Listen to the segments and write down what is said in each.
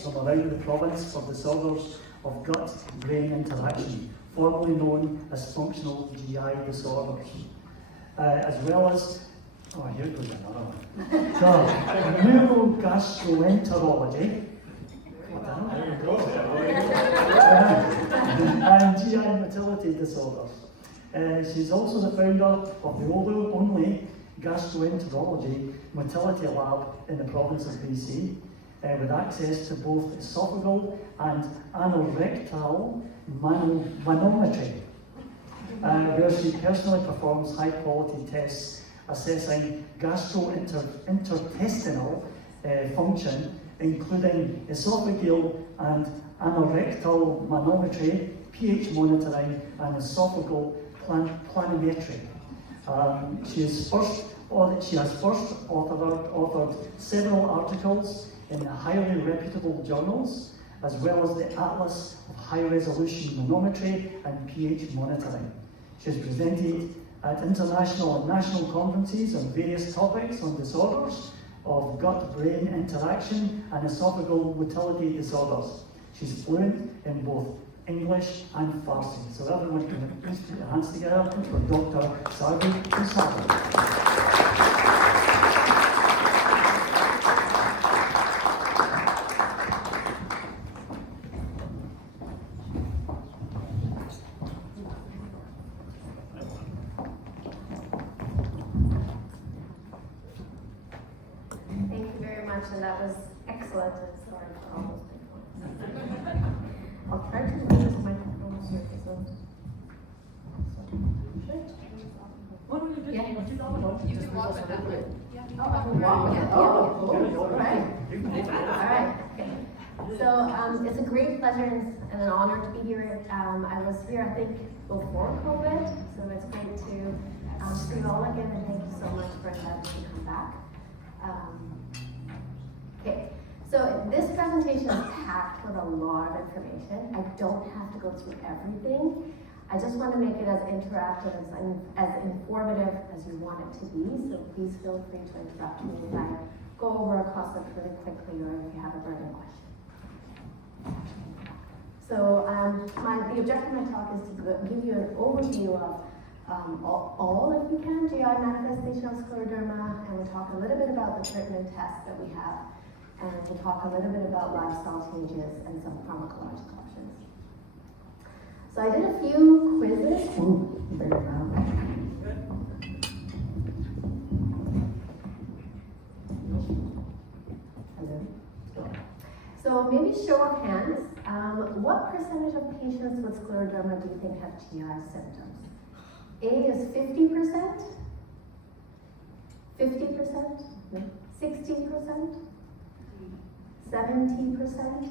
experts from around the province for disorders of gut-brain interaction, formerly known as functional GI disorders, as well as, oh, here goes another one. So, neurogastroenterology, and GI motility disorders. She's also the founder of the only gastroenterology motility lab in the province of BC, with access to both esophageal and anorectal manometry, where she personally performs high-quality tests assessing gastrointestinal function, including esophageal and anorectal manometry, pH monitoring, and esophageal planimetry. She has first authored several articles in highly reputable journals, as well as the Atlas of High-Resolution Manometry and pH Monitoring. She has presented at international and national conferences on various topics on disorders of gut-brain interaction and esophageal motility disorders. She's fluent in both English and Farsi. So everyone can please put your hands together for Dr. Sarvee Moosavi. Thank you very much, and that was excellent. And sorry for all those big ones. I'll try to use my microphone here. What do you do? Yeah. You just walk it that way. Oh, I can walk. Yeah. Oh, all right. All right. Okay. So it's a great pleasure and an honor to be here. I was here, I think, before COVID, so it's great to see you all again, and thank you so much for inviting me to come back. Okay, so this presentation is packed with a lot of information. I don't have to go through everything. I just want to make it as interactive, as informative as you want it to be, so please feel free to interrupt me if I go over across it really quickly or if you have a burning question. So the objective of my talk is to give you an overview of all, if we can, GI manifestation of scleroderma, and we'll talk a little bit about the treatment tests that we have, and we'll talk a little bit about lifestyle changes and some pharmacological options. So I did a few quizzes. Ooh, very proud. So maybe show of hands, what percentage of patients with scleroderma do you think have GI symptoms? A is 50%, 50%, 60%, 70%,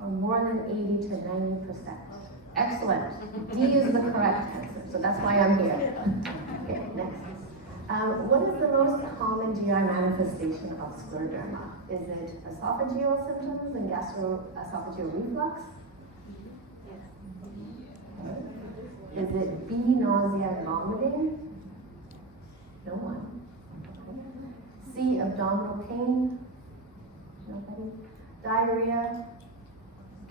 or more than 80 to 90%. Excellent. D is the correct answer, so that's why I'm here. Okay, next. What is the most common GI manifestation of scleroderma? Is it esophageal symptoms and gastroesophageal reflux? Is it B, nausea and vomiting? No one. C, abdominal pain? Nobody. Diarrhea?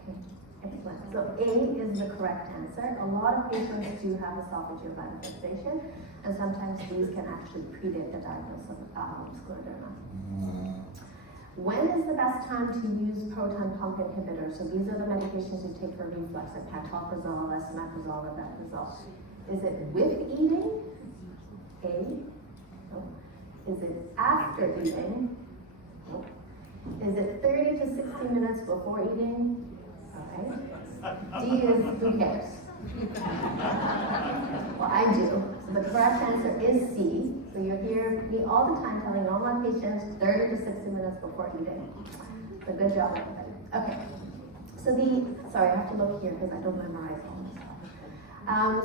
Okay, excellent. So A is the correct answer. A lot of patients do have esophageal manifestation, and sometimes these can actually predate the diagnosis of scleroderma. When is the best time to use proton pump inhibitors? So these are the medications you take for reflux, like pantoprazole, esomeprazole, or meprazole. Is it with eating? A. No. Is it after eating? No. Is it 30 to 60 minutes before eating? Okay. D is who cares? Well, I do. So the correct answer is C. So you hear me all the time telling all my patients 30 to 60 minutes before eating. So good job, everybody. Okay. So sorry, I have to look here because I don't memorize all this stuff.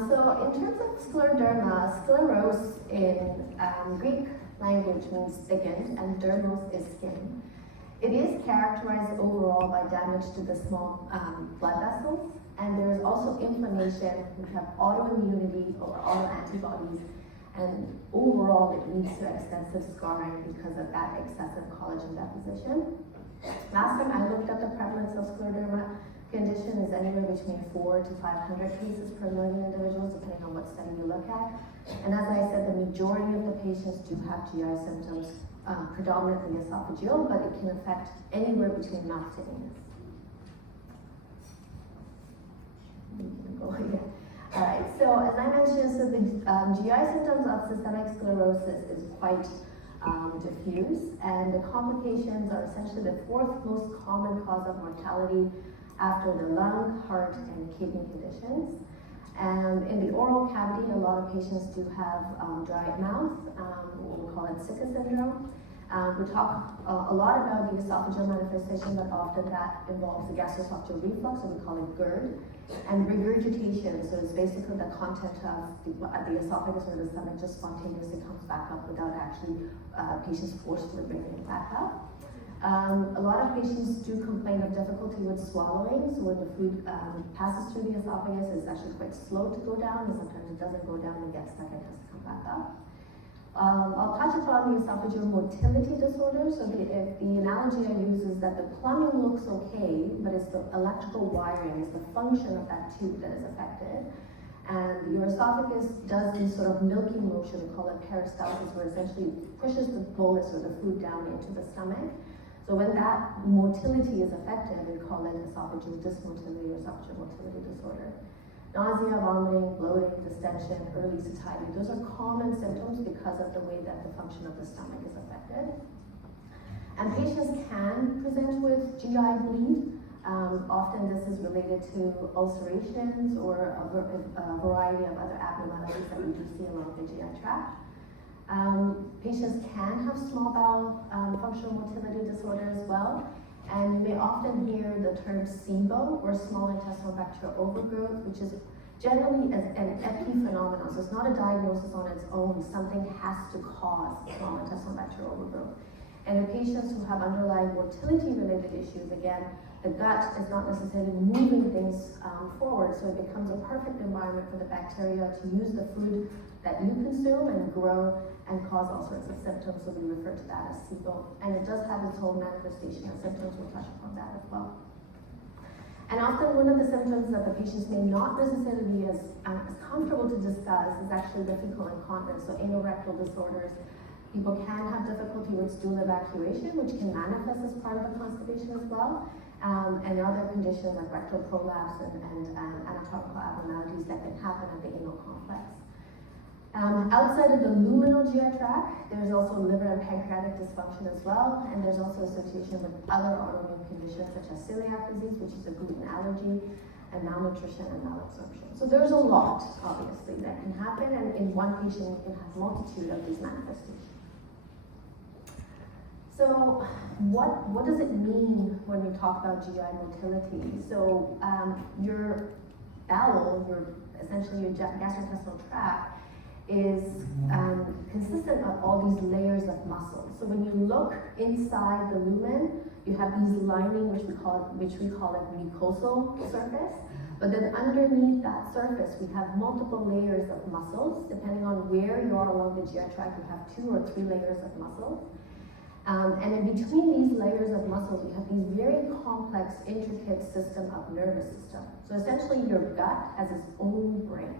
So in terms of scleroderma, scleros in Greek language means thickened, and dermos is skin. It is characterized overall by damage to the small blood vessels, and there is also inflammation. We have autoimmunity or autoantibodies, and overall it leads to extensive scarring because of that excessive collagen deposition. Last time I looked at the prevalence of scleroderma condition is anywhere between 400 to 500 cases per million individuals, depending on what study you look at. And as I said, the majority of the patients do have GI symptoms, predominantly esophageal, but it can affect anywhere between mouth to anus. Alright, so as I mentioned, so the GI symptoms of systemic sclerosis is quite diffuse, and the complications are essentially the fourth most common cause of mortality after the lung, heart, and kidney conditions. And in the oral cavity, a lot of patients do have dry mouth, what we call it Sika syndrome. We talk a lot about the esophageal manifestation, but often that involves the gastroesophageal reflux, so we call it GERD, and regurgitation. So it's basically the content of the esophagus or the stomach just spontaneously comes back up without actually patients forcefully bringing it back up. A lot of patients do complain of difficulty with swallowing, so when the food passes through the esophagus, it's actually quite slow to go down, and sometimes it doesn't go down and gets stuck and has to come back up. I'll touch upon the esophageal motility disorder. So the analogy I use is that the plumbing looks okay, but it's the electrical wiring, it's the function of that tube that is affected. And your esophagus does this sort of milking motion, we call it peristalsis, where it essentially pushes the bolus or the food down into the stomach. So when that motility is affected, we call it esophageal dysmotility or esophageal motility disorder. Nausea, vomiting, bloating, distension, early satiety, those are common symptoms because of the way that the function of the stomach is affected. And patients can present with GI bleed. Often this is related to ulcerations or a variety of other abnormalities that we do see along the GI tract. Patients can have small bowel functional motility disorder as well. And you may often hear the term SIBO, or small intestinal bacterial overgrowth, which is generally an epiphenomenon. So it's not a diagnosis on its own. Something has to cause small intestinal bacterial overgrowth. And in patients who have underlying motility-related issues, again, the gut is not necessarily moving things forward, so it becomes a perfect environment for the bacteria to use the food that you consume and grow and cause all sorts of symptoms, so we refer to that as SIBO. And it does have its own manifestation and symptoms, we'll touch upon that as well. And often one of the symptoms that the patients may not necessarily be as comfortable to discuss is actually the fecal incontinence, so anorectal disorders. People can have difficulty with stool evacuation, which can manifest as part of a constipation as well, and other conditions like rectal prolapse and anatomical abnormalities that can happen at the anal complex. Outside of the luminal GI tract, there's also liver and pancreatic dysfunction as well, and there's also association with other autoimmune conditions such as celiac disease, which is a gluten allergy, and malnutrition and malabsorption. So there's a lot, obviously, that can happen, and in one patient you can have a multitude of these manifestations. So what does it mean when we talk about GI motility? So your bowel, essentially your gastrointestinal tract, is consistent of all these layers of muscle. So when you look inside the lumen, you have these lining, which we call it mucosal surface. But then underneath that surface, we have multiple layers of muscles. Depending on where you are along the GI tract, you have 2 or 3 layers of muscles. And in between these layers of muscles, you have these very complex, intricate system of nervous system. So essentially, your gut has its own brain.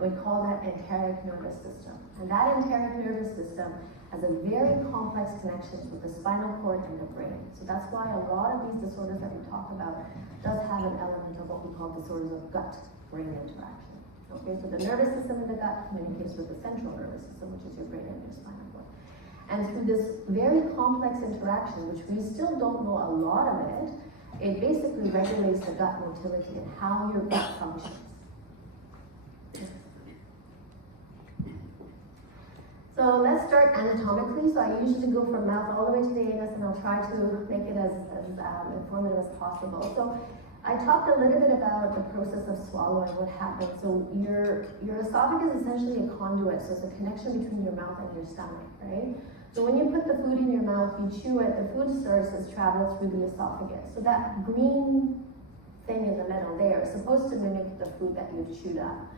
We call that enteric nervous system. And that enteric nervous system has a very complex connections with the spinal cord and the brain. So that's why a lot of these disorders that we talk about does have an element of what we call disorders of gut-brain interaction. Okay, so the nervous system in the gut communicates with the central nervous system, which is your brain and your spinal cord. And through this very complex interaction, which we still don't know a lot of it, it basically regulates the gut motility and how your gut functions. So let's start anatomically. So I usually go from mouth all the way to the anus, and I'll try to make it as informative as possible. So I talked a little bit about the process of swallowing, what happens. So your esophagus is essentially a conduit, so it's a connection between your mouth and your stomach, right? So when you put the food in your mouth, you chew it, the food starts to travel through the esophagus. So that green thing in the middle there is supposed to mimic the food that you've chewed up.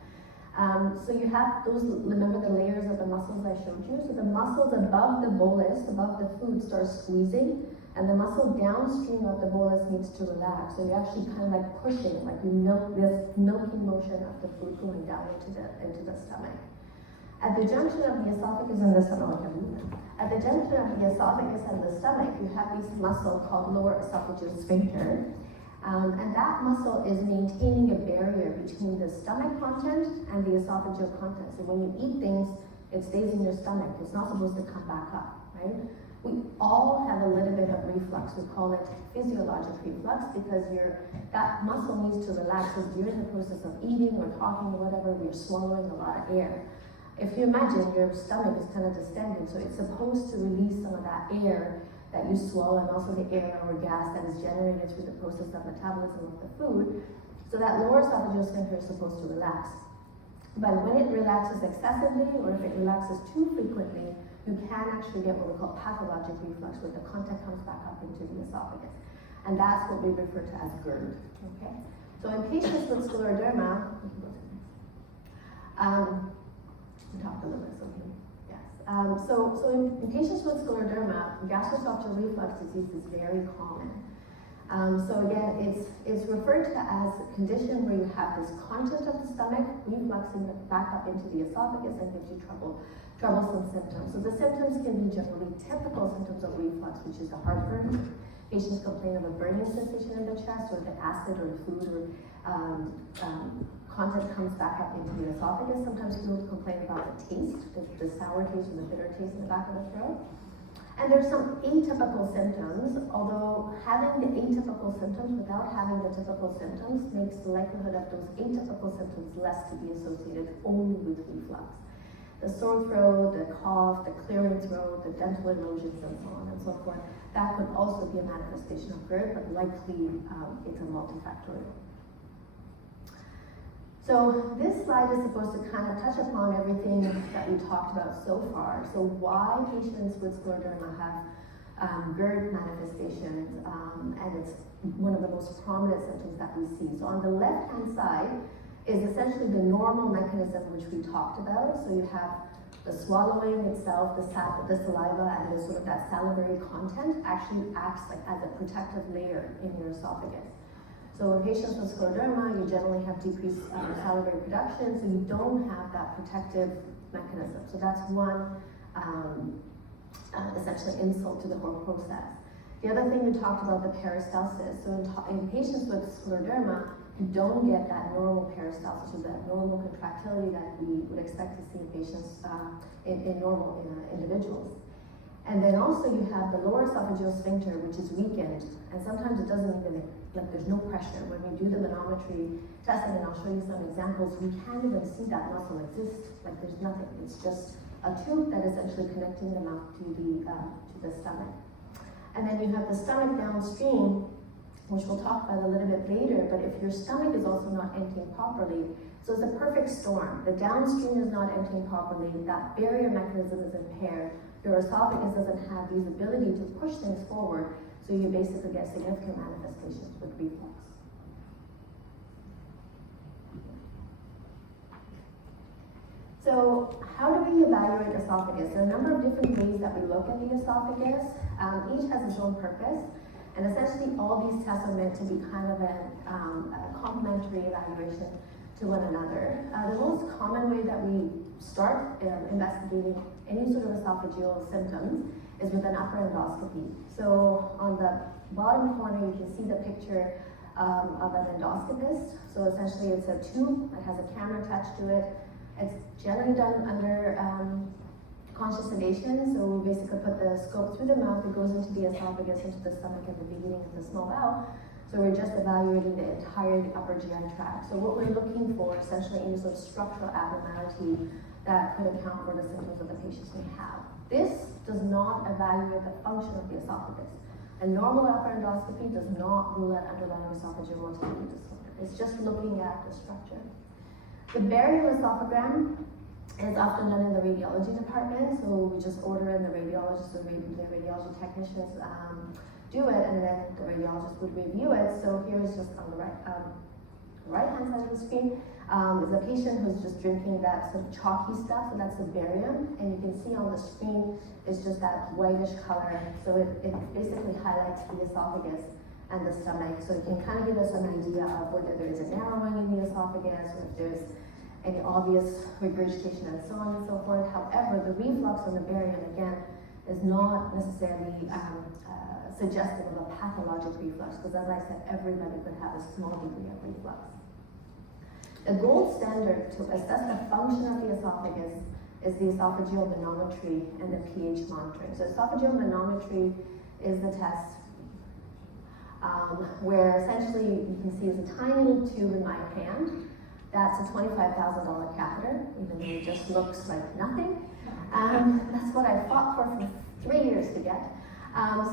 So you have those, remember the layers of the muscles I showed you? So the muscles above the bolus, above the food, start squeezing, And the muscle downstream of the bolus needs to relax. So you're actually kind of like pushing, like you milk this milking motion of the food going down into the stomach. At the junction of the esophagus and the stomach, at the junction of the esophagus and the stomach, you have this muscle called lower esophageal sphincter. And that muscle is maintaining a barrier between the stomach content and the esophageal content. So when you eat things, it stays in your stomach. It's not supposed to come back up, right? We all have a little bit of reflux. We call it physiologic reflux because that muscle needs to relax. Because during the process of eating or talking or whatever, we're swallowing a lot of air. If you imagine your stomach is kind of distended, so it's supposed to release some of that air that you swallow and also the air or gas that is generated through the process of metabolism of the food. So that lower esophageal sphincter is supposed to relax. But when it relaxes excessively or if it relaxes too frequently, you can actually get what we call pathologic reflux, where the content comes back up into the esophagus. And that's what we refer to as GERD. Okay? So in patients with scleroderma, we talked a little bit, so yes. So in patients with scleroderma, gastroesophageal reflux disease is very common. So again, it's referred to as a condition where you have this content of the stomach refluxing back up into the esophagus and gives you troublesome symptoms. So the symptoms can be generally typical symptoms of reflux, which is the heartburn. Patients complain of a burning sensation in the chest, or the acid or food or content comes back up into the esophagus. Sometimes people complain about the taste, the sour taste or the bitter taste in the back of the throat. And there's some atypical symptoms, although having the atypical symptoms without having the typical symptoms makes the likelihood of those atypical symptoms less to be associated only with reflux. The sore throat, the cough, the clearing throat, the dental erosions, and so on and so forth, that could also be a manifestation of GERD, but likely it's a multifactorial. So this slide is supposed to kind of touch upon everything that we talked about so far. So why patients with scleroderma have GERD manifestations, and it's one of the most prominent symptoms that we see. So on the left-hand side is essentially the normal mechanism which we talked about. So you have the swallowing itself, the saliva, and the sort of that salivary content actually acts like as a protective layer in your esophagus. So in patients with scleroderma, you generally have decreased salivary production, so you don't have that protective mechanism. So that's one essentially insult to the whole process. The other thing we talked about, the peristalsis. So in patients with scleroderma, you don't get that normal peristalsis, or that normal contractility that we would expect to see in patients in normal individuals. And then also you have the lower esophageal sphincter, which is weakened, and sometimes it doesn't even, like there's no pressure. When we do the manometry testing, and I'll show you some examples, we can't even see that muscle exist, like there's nothing. It's just a tube that is essentially connecting the mouth to the stomach. And then you have the stomach downstream, which we'll talk about a little bit later, but if your stomach is also not emptying properly, so it's a perfect storm. The downstream is not emptying properly, that barrier mechanism is impaired, your esophagus doesn't have the ability to push things forward, so you basically get significant manifestations with reflux. So how do we evaluate esophagus? There are a number of different ways that we look at the esophagus. Each has its own purpose, and essentially all these tests are meant to be kind of a complementary evaluation to one another. The most common way that we start investigating any sort of esophageal symptoms is with an upper endoscopy. So on the bottom corner, you can see the picture of an endoscopist. So essentially it's a tube that has a camera attached to it. It's generally done under conscious sedation. So we basically put the scope through the mouth, it goes into the esophagus, into the stomach at the beginning of the small bowel. So we're just evaluating the entire upper GI tract. So what we're looking for essentially is a structural abnormality that could account for the symptoms that the patients may have. This does not evaluate the function of the esophagus. A normal upper endoscopy does not rule out underlying esophageal motility disorder. It's just looking at the structure. The barium esophagram is often done in the radiology department, so we just order in the radiologist or the radiology technicians do it, and then the radiologist would review it. So here's just on the right, right-hand side of the screen is a patient who's just drinking that sort of chalky stuff, so that's the barium, and you can see on the screen it's just that whitish color, so it basically highlights the esophagus and the stomach, so it can kind of give us an idea of whether there is a narrowing in the esophagus, or if there's any obvious regurgitation and so on and so forth. However, the reflux on the barium, again, is not necessarily suggestive of a pathologic reflux, because as I said, everybody could have a small degree of reflux. The gold standard to assess the function of the esophagus is the esophageal manometry and the pH monitoring. So esophageal manometry is the test where essentially you can see it's a tiny little tube in my hand. That's a $25,000 catheter, even though it just looks like nothing. That's what I fought for 3 years to get.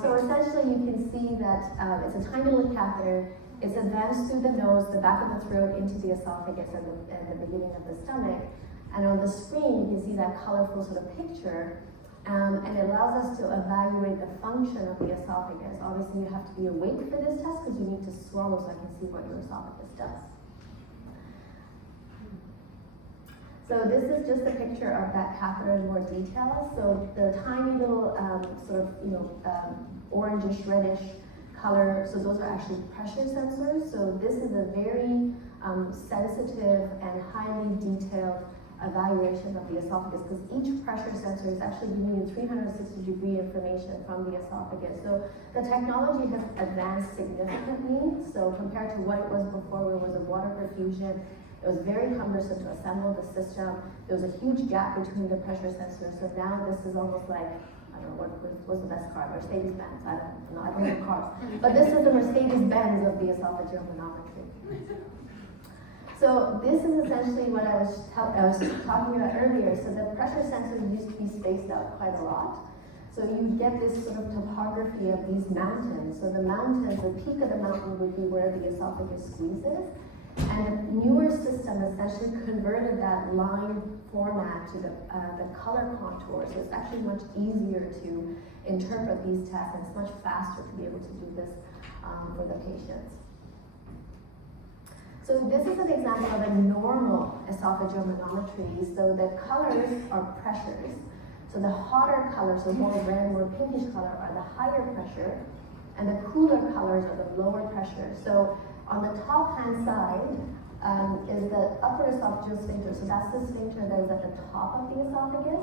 So essentially you can see that it's a tiny little catheter. It's advanced through the nose, the back of the throat, into the esophagus and the beginning of the stomach. And on the screen, you can see that colorful sort of picture. And it allows us to evaluate the function of the esophagus. Obviously, you have to be awake for this test because you need to swallow so I can see what your esophagus does. So this is just a picture of that catheter in more detail. So the tiny little orangish, reddish color, so those are actually pressure sensors. So this is a very sensitive and highly detailed evaluation of the esophagus, because each pressure sensor is actually giving you 360-degree information from the esophagus. So the technology has advanced significantly. So compared to what it was before, where it was a water perfusion, it was very cumbersome to assemble the system. There was a huge gap between the pressure sensors. So now this is almost like, I don't know, what's the best car? Mercedes-Benz. I don't know, I don't have cars. But this is the Mercedes-Benz of the esophageal manometry. So this is essentially what I was talking about earlier. So the pressure sensors used to be spaced out quite a lot. So you get this sort of topography of these mountains. So the mountains, the peak of the mountain would be where the esophagus squeezes. And the newer system essentially converted that line format to the color contour. So it's actually much easier to interpret these tests, and it's much faster to be able to do this for the patients. So this is an example of a normal esophageal manometry. So the colors are pressures. So the hotter colors, so more red, more pinkish color, are the higher pressure, and the cooler colors are the lower pressure. So on the top hand side is the upper esophageal sphincter. So that's the sphincter that is at the top of the esophagus.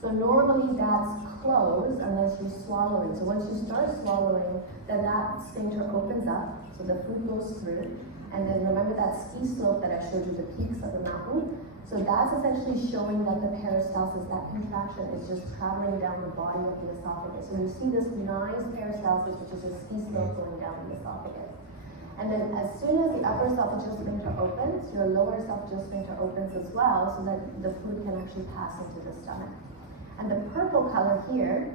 So normally that's closed unless you're swallowing. So once you start swallowing, then that sphincter opens up, so the food goes through. And then remember that ski slope that I showed you, the peaks of the mountain? So that's essentially showing that the peristalsis, that contraction, is just traveling down the body of the esophagus. So you see this nice peristalsis, which is a ski slope going down the esophagus. And then as soon as the upper esophageal sphincter opens, your lower esophageal sphincter opens as well, so that the food can actually pass into the stomach. And the purple color here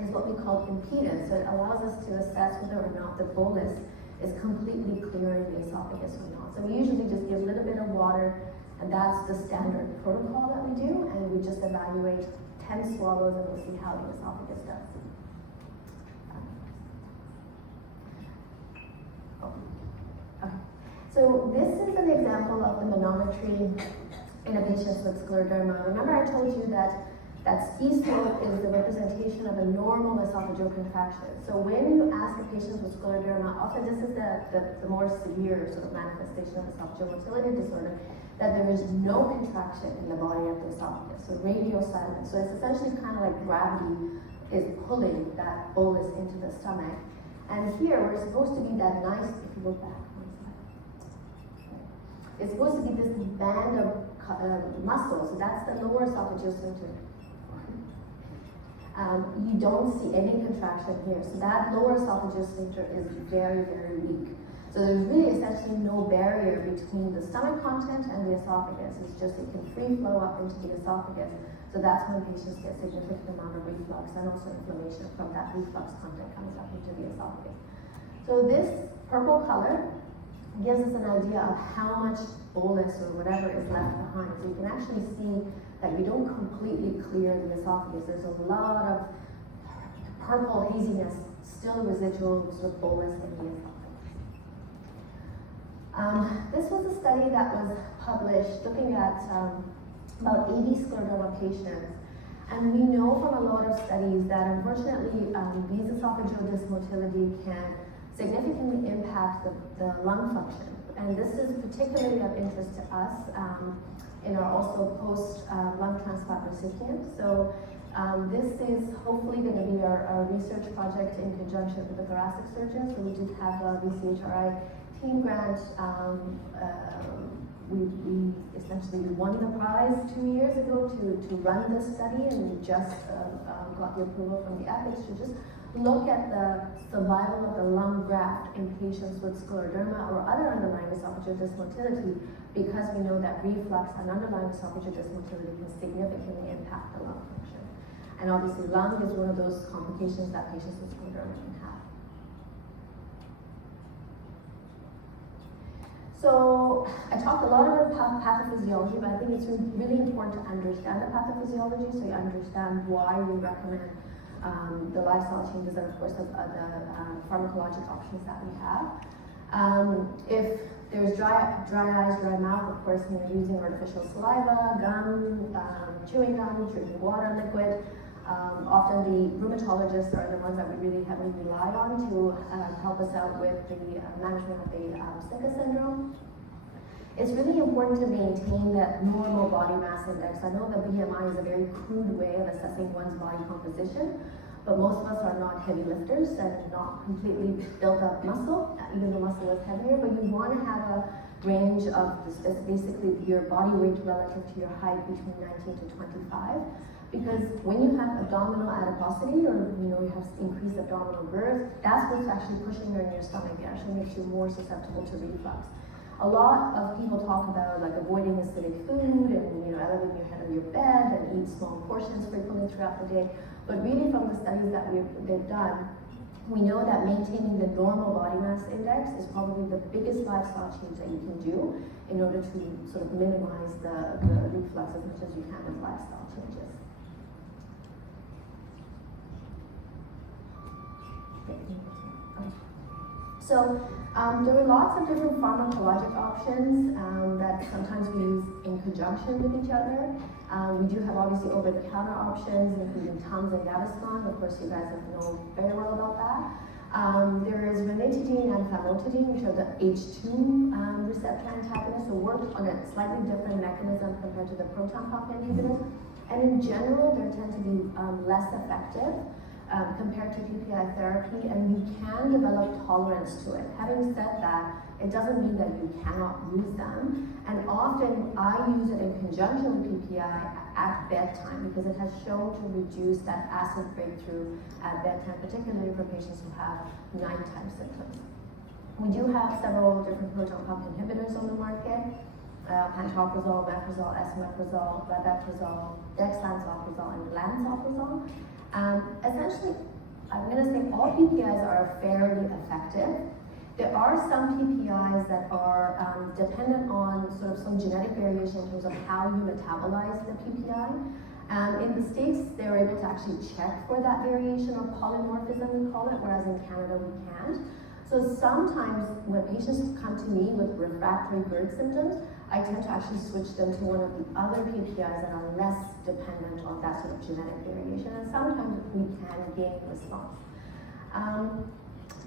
is what we call impedance. So it allows us to assess whether or not the bolus is completely clearing the esophagus or not. So we usually just give a little bit of water, and that's the standard protocol that we do, and we just evaluate 10 swallows and we'll see how the esophagus does. Okay. So this is an example of the manometry in a patient with scleroderma. Remember I told you that ski slope is the representation of a normal esophageal contraction. So when you ask a patient with scleroderma, often this is the more severe sort of manifestation of esophageal motility disorder, that there is no contraction in the body of the esophagus, so radio silence. So it's essentially kind of like gravity is pulling that bolus into the stomach. And here we're supposed to be that nice, if you look back, it's supposed to be this band of muscle, so that's the lower esophageal sphincter. You don't see any contraction here. So that lower esophageal sphincter is very, very weak. So there's really essentially no barrier between the stomach content and the esophagus. It's just it can free flow up into the esophagus. So that's when patients get significant amount of reflux and also inflammation from that reflux content coming up into the esophagus. So this purple color gives us an idea of how much bolus or whatever is left behind. So you can actually see that we don't completely clear the esophagus. There's a lot of purple haziness, still residual sort of bolus in the esophagus. This was study that was published looking at about 80 scleroderma patients. And we know from a lot of studies that unfortunately these esophageal dysmotility can significantly impact the lung function. And this is particularly of interest to us in our also post-lung transplant recipients. So this is hopefully going to be our research project in conjunction with the thoracic surgeons. So we did have a VCHRI team grant. We essentially won the prize 2 years ago to run this study, and we just got the approval from the ethics to just look at the survival of the lung graft in patients with scleroderma or other underlying esophageal dysmotility, because we know that reflux and underlying esophageal dysmotility can significantly impact the lung function. And obviously lung is one of those complications that patients with scleroderma can have. So I talked a lot about pathophysiology, but I think it's really important to understand the pathophysiology so you understand why we recommend the lifestyle changes and of course the pharmacologic options that we have. If there's dry eyes, dry mouth, of course, using artificial saliva, gum, chewing gum, drinking water, liquid. Often the rheumatologists are the ones that we really heavily rely on to help us out with the management of the Zika syndrome. It's really important to maintain that normal body mass index. I know that BMI is a very crude way of assessing one's body composition, but most of us are not heavy lifters and not completely built up muscle, even though muscle is heavier, but you want to have a range of this, basically your body weight relative to your height between 19 to 25. Because when you have abdominal adiposity or you have increased abdominal girth, that's what's actually pushing you in your stomach. It actually makes you more susceptible to reflux. A lot of people talk about like avoiding acidic food and elevating your head of your bed and eat small portions frequently throughout the day. But really from the studies that they've done, we know that maintaining the normal body mass index is probably the biggest lifestyle change that you can do in order to sort of minimize the reflux as much as you can with lifestyle changes. So there are lots of different pharmacologic options that sometimes we use in conjunction with each other. We do have obviously over-the-counter options, including Tums and Gaviscon. Of course, you guys know very well about that. There is ranitidine and famotidine, which are the H2 receptor antagonists, so work on a slightly different mechanism compared to the proton pump inhibitors. And in general, they tend to be less effective compared to PPI therapy, and you can develop tolerance to it. Having said that, it doesn't mean that you cannot use them. And often I use it in conjunction with PPI at bedtime because it has shown to reduce that acid breakthrough at bedtime, particularly for patients who have nighttime symptoms. We do have several different proton pump inhibitors on the market. Pantoprazole, meprazole, esomeprazole, rabeprazole, dexlansoprazole, and lansoprazole. Essentially, I'm going to say all PPIs are fairly effective. There are some PPIs that are dependent on sort of some genetic variation in terms of how you metabolize the PPI. In the States, they're able to actually check for that variation or polymorphism, we call it, whereas in Canada we can't. So sometimes when patients come to me with refractory GERD symptoms, I tend to actually switch them to one of the other PPIs that are less dependent on that sort of genetic variation, and sometimes we can gain response.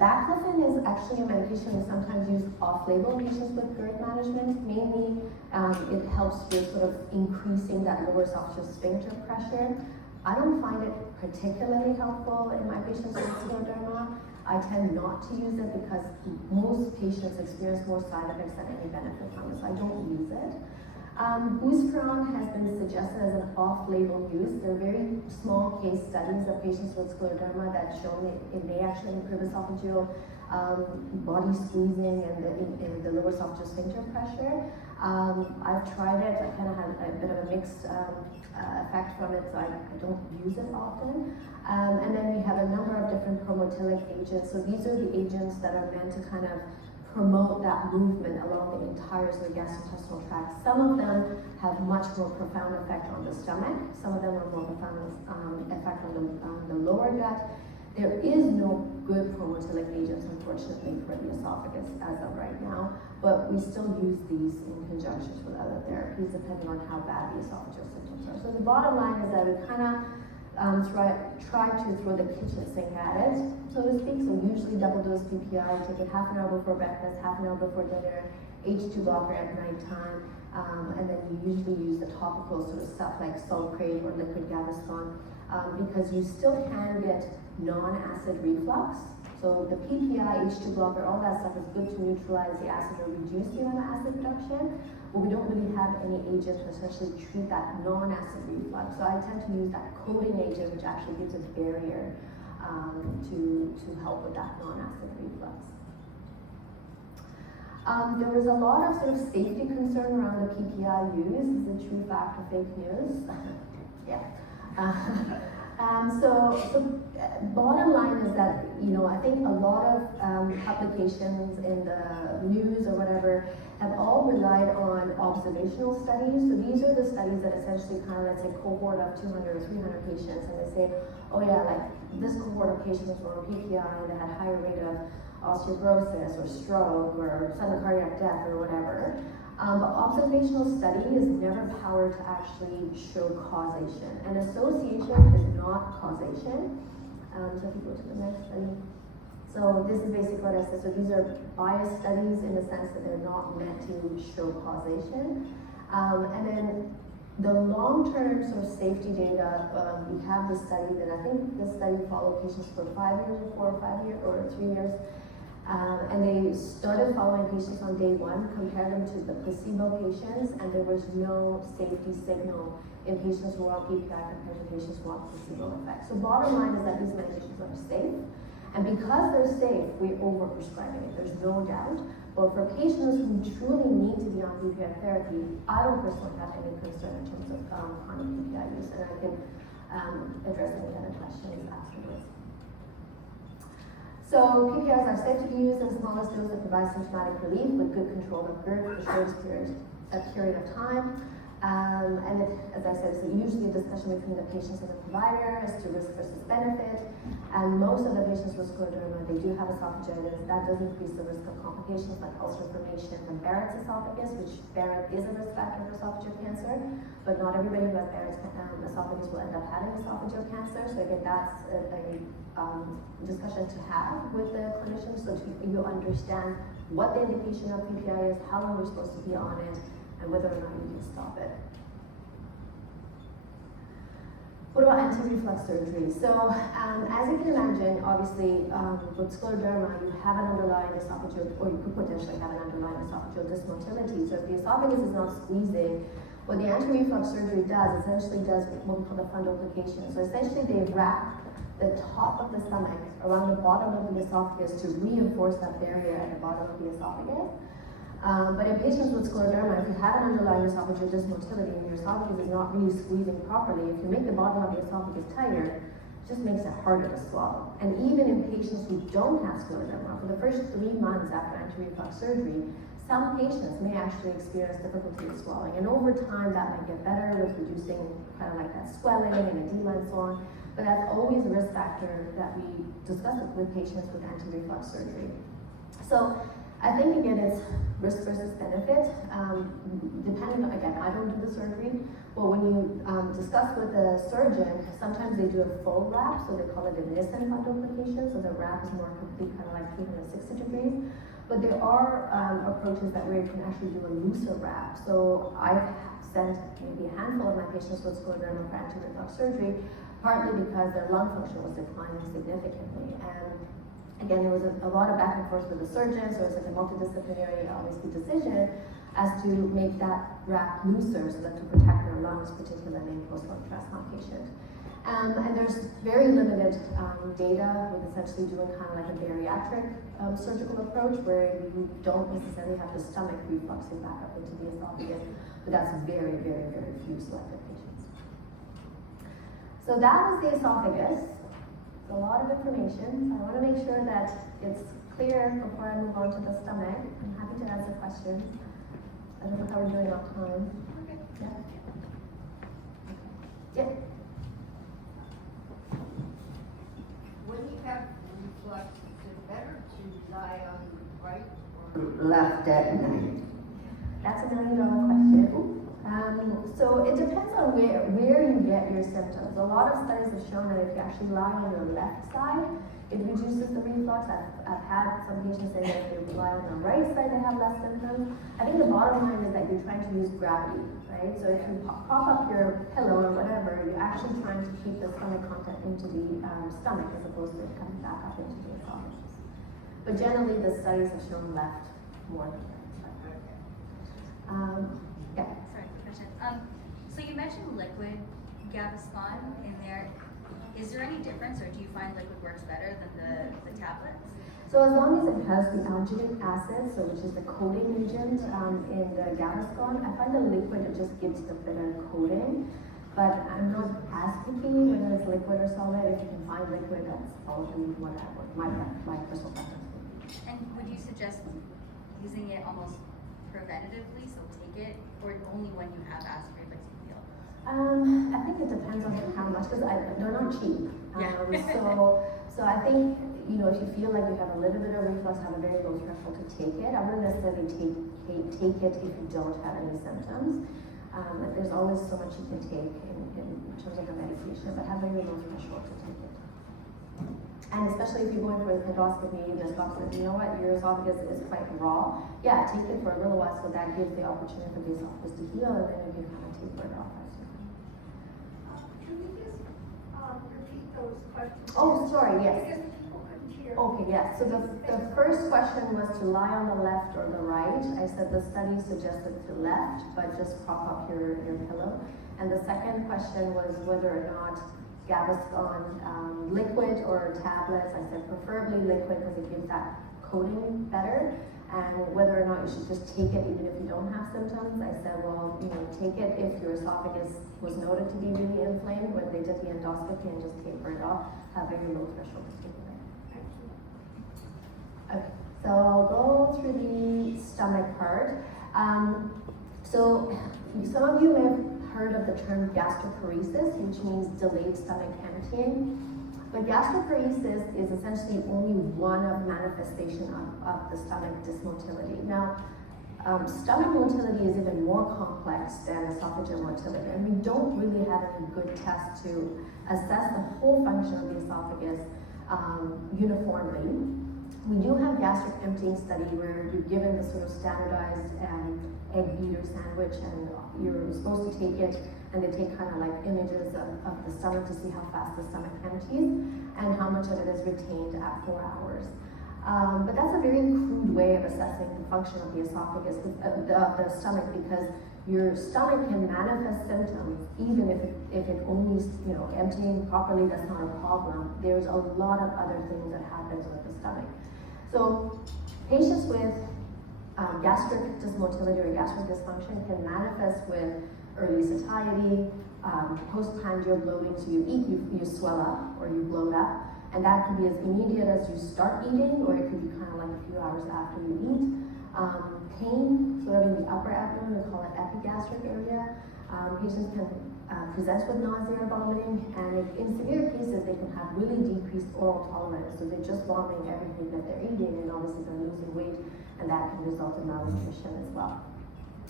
Baclofen is actually a medication we sometimes use off-label in patients with GERD management. Mainly, it helps with sort of increasing that lower esophageal sphincter pressure. I don't find it particularly helpful in my patients with scleroderma. I tend not to use it because most patients experience more side effects than any benefit from it, so I don't use it. Buspirone has been suggested as an off-label use. There are very small case studies of patients with scleroderma that show it may actually improve esophageal body squeezing and the lower esophageal sphincter pressure. I've tried it. I kind of had a bit of a mixed effect from it, so I don't use it often. And then we have a number of different promotylic agents. So these are the agents that are meant to kind of promote that movement along the entire sort of gastrointestinal tract. Some of them have much more profound effect on the stomach. Some of them are more profound effect on the lower gut. There is no good promotylic agent, unfortunately, for the esophagus as of right now, but we still use these in conjunction with other therapies depending on how bad the esophageal symptoms are. So the bottom line is that we kind of try to throw the kitchen sink at it, so to speak. So usually double dose PPI, take it half an hour before breakfast, half an hour before dinner, H2 blocker at nighttime, and then you usually use the topical sort of stuff like Sulcrate or liquid Gaviscon, because you still can get non-acid reflux. So the PPI, H2 blocker, all that stuff is good to neutralize the acid or reduce the amount of acid production, but we don't really have any agent to essentially treat that non-acid reflux. So I tend to use that coating agent, which actually gives a barrier to help with that non-acid reflux. There was a lot of sort of safety concern around the PPI use. Is it true, fact, or fake news? Yeah. So bottom line is that, I think a lot of publications in the news or whatever have all relied on observational studies. So these are the studies that essentially kind of, let's say, cohort of 200 or 300 patients, and they say, oh yeah, like this cohort of patients were on PPI, they had higher rate of osteoporosis or stroke or sudden cardiac death or whatever. But observational study is never powered to actually show causation. And association is not causation. So if you go to the next study. So this is basically what I said. So these are biased studies in the sense that they're not meant to show causation. And then the long-term sort of safety data, we have this study that I think this study followed patients for 5 years or 4 or 5 years or 3 years. And they started following patients on day 1, compared them to the placebo patients, and there was no safety signal in patients who were on PPI compared to patients who were on placebo effect. So bottom line is that these medications are safe, and because they're safe, we're overprescribing it, there's no doubt. But for patients who truly need to be on PPI therapy, I don't personally have any concern in terms of chronic PPI use, and I can address any other questions afterwards. So PPIs are safe to be used in smallest dose that provides symptomatic relief with good control of GERD for the shortest period of time. And as I said, it's usually a discussion between the patients and the provider as to risk versus benefit. And most of the patients with scleroderma, they do have esophagitis. That does increase the risk of complications like ulcer formation and Barrett's esophagus, which Barrett is a risk factor for esophageal cancer, but not everybody who has Barrett's esophagus will end up having esophageal cancer. So again, that's a discussion to have with the clinicians, so you understand what the indication of PPI is, how long you're supposed to be on it, and whether or not you can stop it. What about anti-reflux surgery? So as you can imagine, obviously with scleroderma, you have an underlying esophageal, or you could potentially have an underlying esophageal dysmotility. So if the esophagus is not squeezing, what the anti-reflux surgery does, essentially does what we call the fundoplication. So essentially they wrap the top of the stomach around the bottom of the esophagus to reinforce that barrier at the bottom of the esophagus. But in patients with scleroderma, if you have an underlying esophageal dysmotility and your esophagus is not really squeezing properly, if you make the bottom of the esophagus tighter, it just makes it harder to swallow. And even in patients who don't have scleroderma, for the first 3 months after anti-reflux surgery, some patients may actually experience difficulty with swallowing. And over time, that might get better with reducing kind of like that swelling and edema and so on. But that's always a risk factor that we discuss with patients with anti-reflux surgery. So I think, again, it's risk versus benefit. Depending on, again, I don't do the surgery, but when you discuss with a surgeon, sometimes they do a full wrap, so they call it a Nissen fundoplication, so the wrap is more complete, kind of like 360 degrees. But there are approaches that where you can actually do a looser wrap. So I've sent maybe a handful of my patients with scleroderma for anti-reflux surgery, partly because their lung function was declining significantly. And again, there was a lot of back and forth with the surgeon, so it's like a multidisciplinary, obviously, decision as to make that wrap looser so that to protect their lungs, particularly in post-lung transplant patients. And there's very limited data with essentially doing kind of like a bariatric surgical approach where you don't necessarily have the stomach refluxing back up into the esophagus, but that's very, very, very few selected patients. So that was the esophagus. It's a lot of information. I want to make sure that it's clear before I move on to the stomach. I'm happy to answer questions. I don't know how we're doing off time. Okay. Yeah. Yeah. When you have reflux, is it better to lie on the right or Left at night. That's a $1 million question. So it depends on where you get your symptoms. A lot of studies have shown that if you actually lie on your left side, it reduces the reflux. I've had some patients say that if they lie on the right side, they have less symptoms. I think the bottom line is that you're trying to use gravity, right? So if you prop up your pillow or whatever, you're actually trying to keep the stomach content into the stomach as opposed to it coming back up into the esophagus. But generally, the studies have shown left more than right. Yeah. Sorry, quick question. So you mentioned liquid Gaviscon in there. Is there any difference, or do you find liquid works better than the tablets? So as long as it has the alginic acid, so which is the coating agent in the Gaviscon, I find the liquid, it just gives a bit of coating. But I'm not as picky whether it's liquid or solid. If you can find liquid, that's probably what I would, my personal preference would be. And would you suggest using it almost preventatively, so take it, or only when you have acid reflux you feel? I think it depends on how much, because they're not cheap. So I think, you know, if you feel like you have a little bit of reflux, have a very low threshold to take it. I wouldn't necessarily take it if you don't have any symptoms. But there's always so much you can take in terms of the medication, but have a very low threshold to take it. And especially if you're going for an endoscopy, and the doctor says, you know what, your esophagus is quite raw. Yeah, take it for a little while so that gives the opportunity for the esophagus to heal, and then you can kind of taper it off. Can you just repeat those questions? Oh, sorry, yes. Because people couldn't hear. Okay, yes. So the first question was to lie on the left or the right. I said the study suggested to left, but just prop up your pillow. And the second question was whether or not Gaviscon liquid or tablets. I said preferably liquid because it gives that coating better. And whether or not you should just take it even if you don't have symptoms. I said, well, you know, take it if your esophagus was noted to be really inflamed when they did the endoscopy, and just taper it off. Have very low threshold to take it. Okay, so I'll go through the stomach part. So some of you may have heard of the term gastroparesis, which means delayed stomach emptying. But gastroparesis is essentially only one of manifestation of the stomach dysmotility. Now, stomach motility is even more complex than esophageal motility, and we don't really have any good tests to assess the whole function of the esophagus uniformly. We do have gastric emptying study where you're given the sort of standardized egg beater sandwich, and you're supposed to take it, and they take kind of like images of the stomach to see how fast the stomach empties and how much of it is retained at 4 hours. But that's a very crude way of assessing the function of the esophagus, of the stomach, because your stomach can manifest symptoms even if it only, you know, emptying properly, that's not a problem. There's a lot of other things that happens with the stomach. So patients with gastric dysmotility or gastric dysfunction can manifest with early satiety, postprandial bloating, so you eat, you swell up or you bloat up, and that can be as immediate as you start eating, or it could be kind of like a few hours after you eat. Pain, sort of in the upper abdomen, we call it epigastric area. Patients can present with nausea or vomiting, and in severe cases, they can have really decreased oral tolerance, so they're just vomiting everything that they're eating, and obviously they're losing weight, and that can result in malnutrition as well.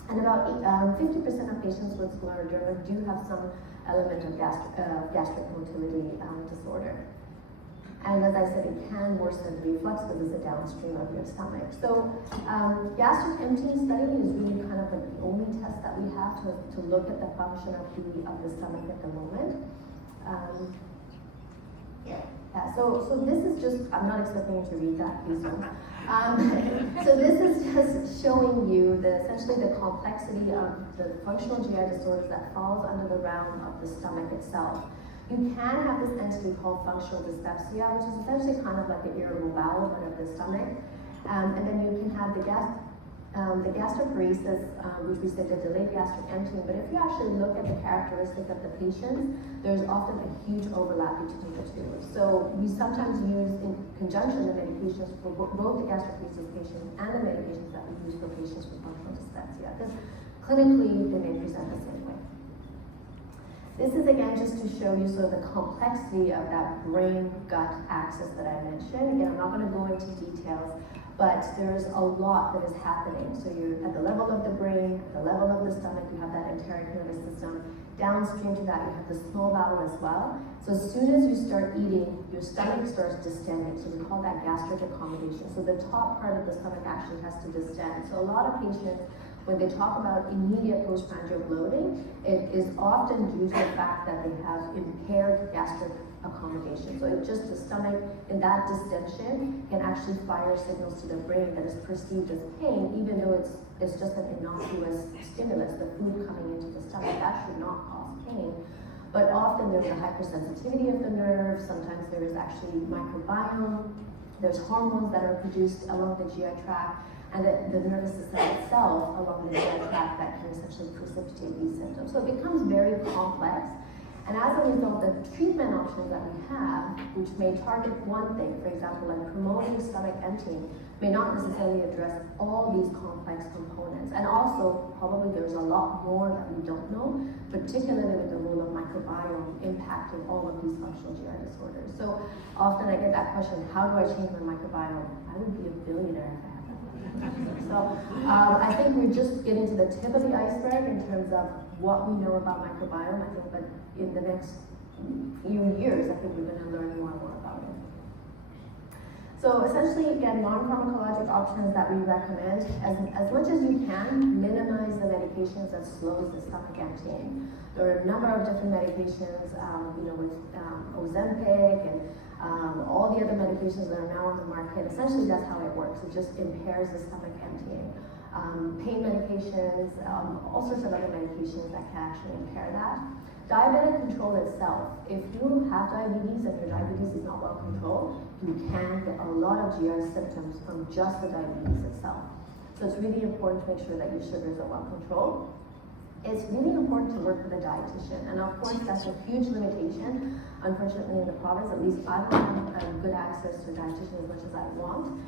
And about 50% of patients with Scleroderma do have some element of gastric motility disorder. And as I said, it can worsen reflux because it's a downstream of your stomach. So gastric emptying study is really kind of like the only test that we have to look at the function of the stomach at the moment. So this is just, I'm not expecting you to read that, please don't. So this is just showing you essentially the complexity of the functional GI disorders that falls under the realm of the stomach itself. You can have this entity called functional dyspepsia, which is essentially kind of like the irritable bowel of the stomach. And then you can have the gastroparesis, which we said the delayed gastric emptying. But if you actually look at the characteristics of the patients, there's often a huge overlap between the two. So we sometimes use in conjunction the medications for both the gastroparesis patients and the medications that we use for patients with functional dyspepsia, because clinically they may present the same way. This is again just to show you sort of the complexity of that brain-gut axis that I mentioned. Again, I'm not going to go into details, but there's a lot that is happening. So you're at the level of the brain, at the level of the stomach, you have that enteric nervous system. Downstream to that, you have the small bowel as well. So as soon as you start eating, your stomach starts distending. So we call that gastric accommodation. So the top part of the stomach actually has to distend. So a lot of patients, when they talk about immediate postprandial bloating, it is often due to the fact that they have impaired gastric accommodation. So it's just the stomach in that distension can actually fire signals to the brain that is perceived as pain, even though it's just an innocuous stimulus, the food coming into the stomach. That should not cause pain. But often there's a hypersensitivity of the nerve. Sometimes there is actually microbiome. There's hormones that are produced along the GI tract, and the nervous system itself along the GI tract that can essentially precipitate these symptoms. So it becomes very complex. And as a result, the treatment options that we have, which may target one thing, for example, like promoting stomach emptying, may not necessarily address all these complex components. And also, probably there's a lot more that we don't know, particularly with the role of microbiome impacting all of these functional GI disorders. So often I get that question, how do I change my microbiome? I would be a billionaire if I had that. So I think we're just getting to the tip of the iceberg in terms of what we know about microbiome. I think, but in the next few years, I think we're going to learn more and more about it. So essentially, again, non-pharmacologic options that we recommend, as much as you can, minimize the medications that slows the stomach emptying. There are a number of different medications, with Ozempic and all the other medications that are now on the market. Essentially, that's how it works. It just impairs the stomach emptying. Pain medications, all sorts of other medications that can actually impair that. Diabetic control itself, if you have diabetes and your diabetes is not well controlled, you can get a lot of GI symptoms from just the diabetes itself. So it's really important to make sure that your sugars are well controlled. It's really important to work with a dietitian, and of course that's a huge limitation. Unfortunately, in the province, at least I don't have good access to a dietitian as much as I want.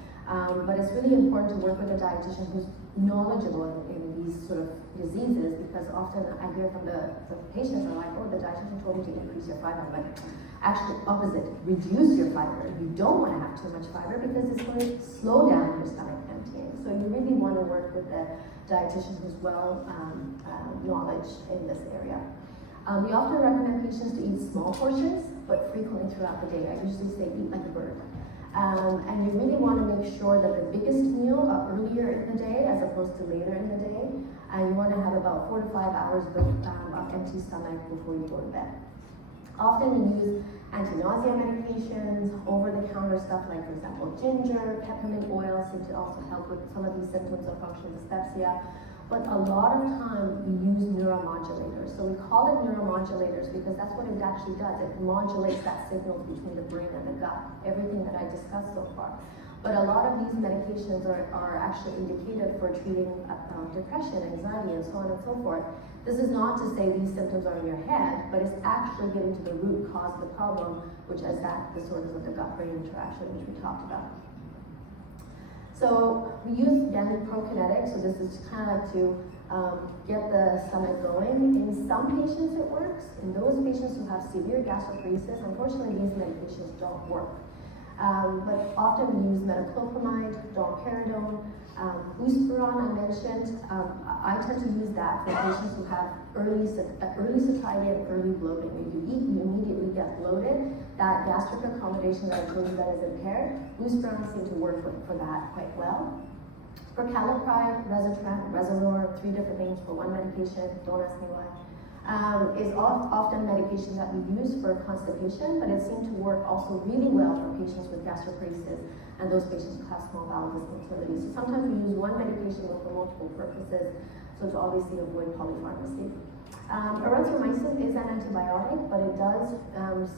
But it's really important to work with a dietitian who's knowledgeable in these sort of diseases, because often I hear from the patients are like, oh, the dietitian told me to increase your fiber. I'm like, actually opposite, reduce your fiber. You don't want to have too much fiber because it's going to slow down your stomach emptying. So you really want to work with a dietitian who's well knowledge in this area. We often recommend patients to eat small portions, but frequently throughout the day. I usually say eat like a bird. And you really want to make sure that the biggest meal are earlier in the day as opposed to later in the day. And you want to have about 4 to 5 hours of empty stomach before you go to bed. Often we use anti-nausea medications, over-the-counter stuff like, for example, ginger, peppermint oil seem to also help with some of these symptoms of functional dyspepsia. But a lot of time we use neuromodulators. So we call it neuromodulators because that's what it actually does. It modulates that signal between the brain and the gut, everything that I discussed so far. But a lot of these medications are actually indicated for treating depression, anxiety, and so on and so forth. This is not to say these symptoms are in your head, but it's actually getting to the root cause of the problem, which is that disorders of the gut-brain interaction, which we talked about. So we use, again, prokinetics, so this is kind of like to get the stomach going. In some patients it works. In those patients who have severe gastroparesis, unfortunately these medications don't work. But often we use metoclopramide, domperidone, buspirone I mentioned. I tend to use that for patients who have early satiety and early bloating. If you eat, you immediately get bloated. That gastric accommodation that I told you that is impaired, buspirone seems to work for that quite well. For calipride, Resotran, Resolor, 3 different names for one medication, don't ask me why. Is often medication that we use for constipation, but it seemed to work also really well for patients with gastroparesis and those patients who have small bowel dysmotility. So sometimes we use one medication for multiple purposes, so to obviously avoid polypharmacy. Erythromycin is an antibiotic, but it does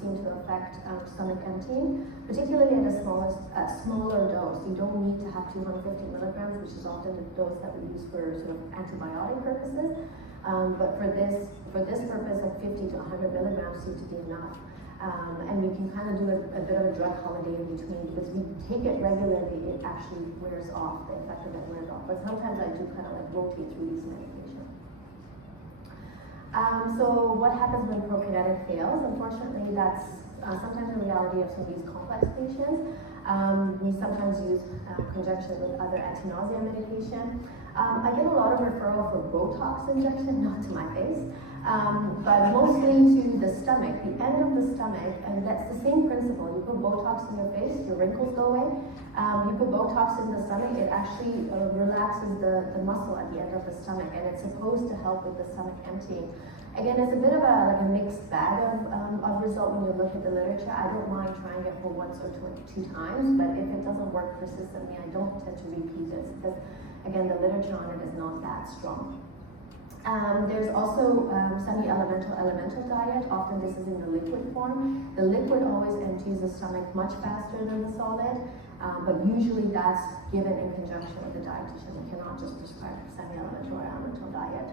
seem to affect stomach emptying, particularly at a smaller dose. You don't need to have 250 milligrams, which is often the dose that we use for sort of antibiotic purposes. But for this purpose, of 50 to 100 milligrams seem to be enough. And you can kind of do a bit of a drug holiday in between, because we take it regularly, it actually wears off, the effect of it wears off. But sometimes I do kind of like rotate through these medications. So what happens when prokinetic fails? Unfortunately, that's sometimes the reality of some of these complex patients. We sometimes use conjunction with other anti-nausea medication. I get a lot of referral for Botox injection, not to my face, but mostly to the stomach, the end of the stomach, and that's the same principle. You put Botox in your face, your wrinkles go away. You put Botox in the stomach, it actually relaxes the muscle at the end of the stomach, and it's supposed to help with the stomach emptying. Again, it's a bit of a mixed bag of result when you look at the literature. I don't mind trying it for once or two times, but if it doesn't work persistently, I don't tend to repeat it because, again, the literature on it is not that strong. There's also semi-elemental diet. Often this is in the liquid form. The liquid always empties the stomach much faster than the solid, but usually that's given in conjunction with the dietitian. We cannot just prescribe semi-elemental or elemental diet.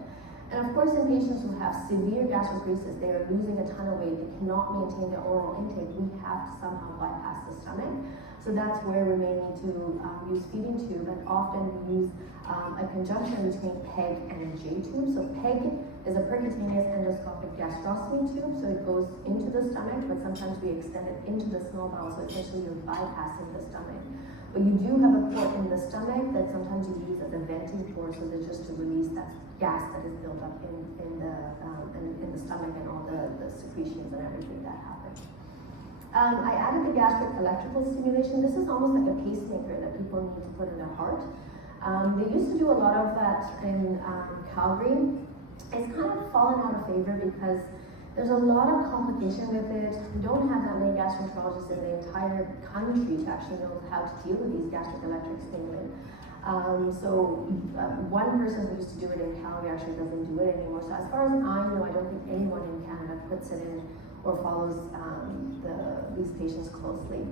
And of course, in patients who have severe gastroparesis, they are losing a ton of weight, they cannot maintain their oral intake, we have to somehow bypass the stomach. So that's where we may need to use feeding tube, and often we use a conjunction between PEG and a J tube. So PEG is a percutaneous endoscopic gastrostomy tube, so it goes into the stomach, but sometimes we extend it into the small bowel, so essentially you're bypassing the stomach. But you do have a port in the stomach that sometimes you use as a venting port, so that just to release that gas that is built up in the stomach and all the secretions and everything that happens. I added the gastric electrical stimulation. This is almost like a pacemaker that people need to put in their heart. They used to do a lot of that in Calgary. It's kind of fallen out of favor because there's a lot of complication with it. We don't have that many gastroenterologists in the entire country to actually know how to deal with these gastric electric stimulants. One person who used to do it in Calgary actually doesn't do it anymore. So as far as I know, I don't think anyone in Canada puts it in or follows these patients closely.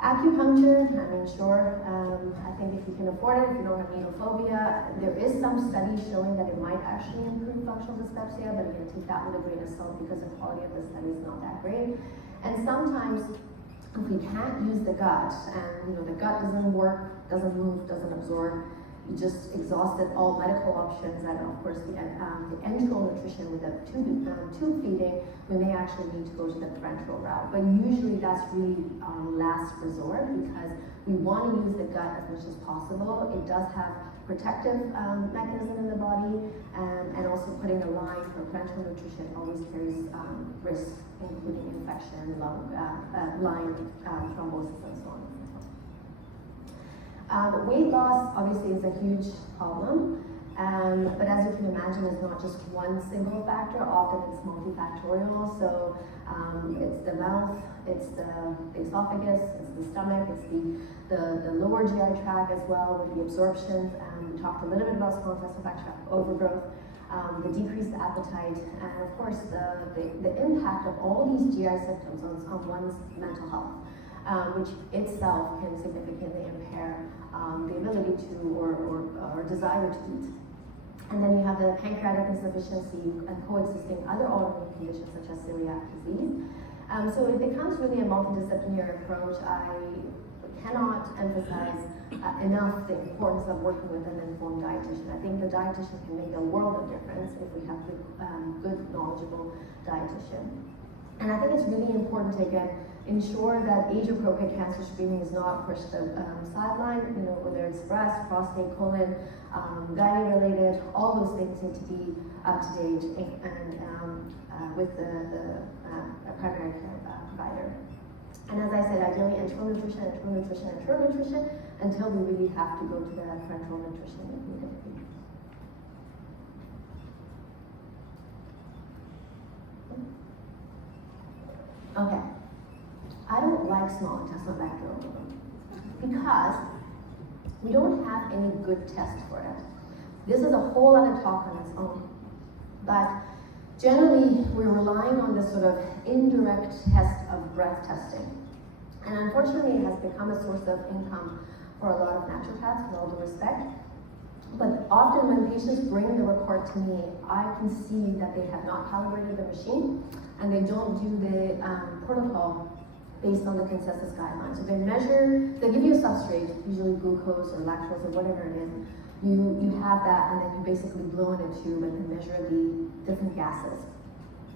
Acupuncture, I mean, sure, I think if you can afford it, if you don't have needle phobia, there is some studies showing that it might actually improve functional dyspepsia, but again, take that with a grain of salt because the quality of the study is not that great. And sometimes, if we can't use the gut, and the gut doesn't work, doesn't move, doesn't absorb, you just exhausted all medical options, and of course the enteral nutrition with the tube feeding, we may actually need to go to the parenteral route. But usually that's really our last resort because we want to use the gut as much as possible. It does have protective mechanism in the body, and also putting a line for parenteral nutrition always carries risks, including infection, lung, thrombosis, and so on. Weight loss obviously is a huge problem, but as you can imagine, it's not just one single factor. Often it's multifactorial. So it's the mouth, it's the esophagus, it's the stomach, it's the lower GI tract as well with the absorption. We talked a little bit about small intestinal tract overgrowth, the decreased appetite, and of course the impact of all these GI symptoms on one's mental health. Which itself can significantly impair the ability to or desire to eat. And then you have the pancreatic insufficiency and coexisting other autoimmune conditions such as celiac disease. So it becomes really a multidisciplinary approach. I cannot emphasize enough the importance of working with an informed dietitian. I think the dietitian can make a world of difference if we have good knowledgeable dietitian. And I think it's really important to, again, ensure that age-appropriate cancer screening is not pushed to the sideline, whether it's breast, prostate, colon, gynae-related, all those things need to be up to date and with the primary care provider. And as I said, ideally enteral nutrition until we really have to go to the parenteral nutrition if needed. Okay. I don't like small intestinal bacterial overgrowth because we don't have any good test for it. This is a whole other talk on its own. But generally, we're relying on this sort of indirect test of breath testing. And unfortunately, it has become a source of income for a lot of naturopaths, with all due respect. But often when patients bring the report to me, I can see that they have not calibrated the machine and they don't do the protocol based on the consensus guidelines. So they give you a substrate, usually glucose or lactose or whatever it is. You have that, and then you basically blow in a tube and then measure the different gases.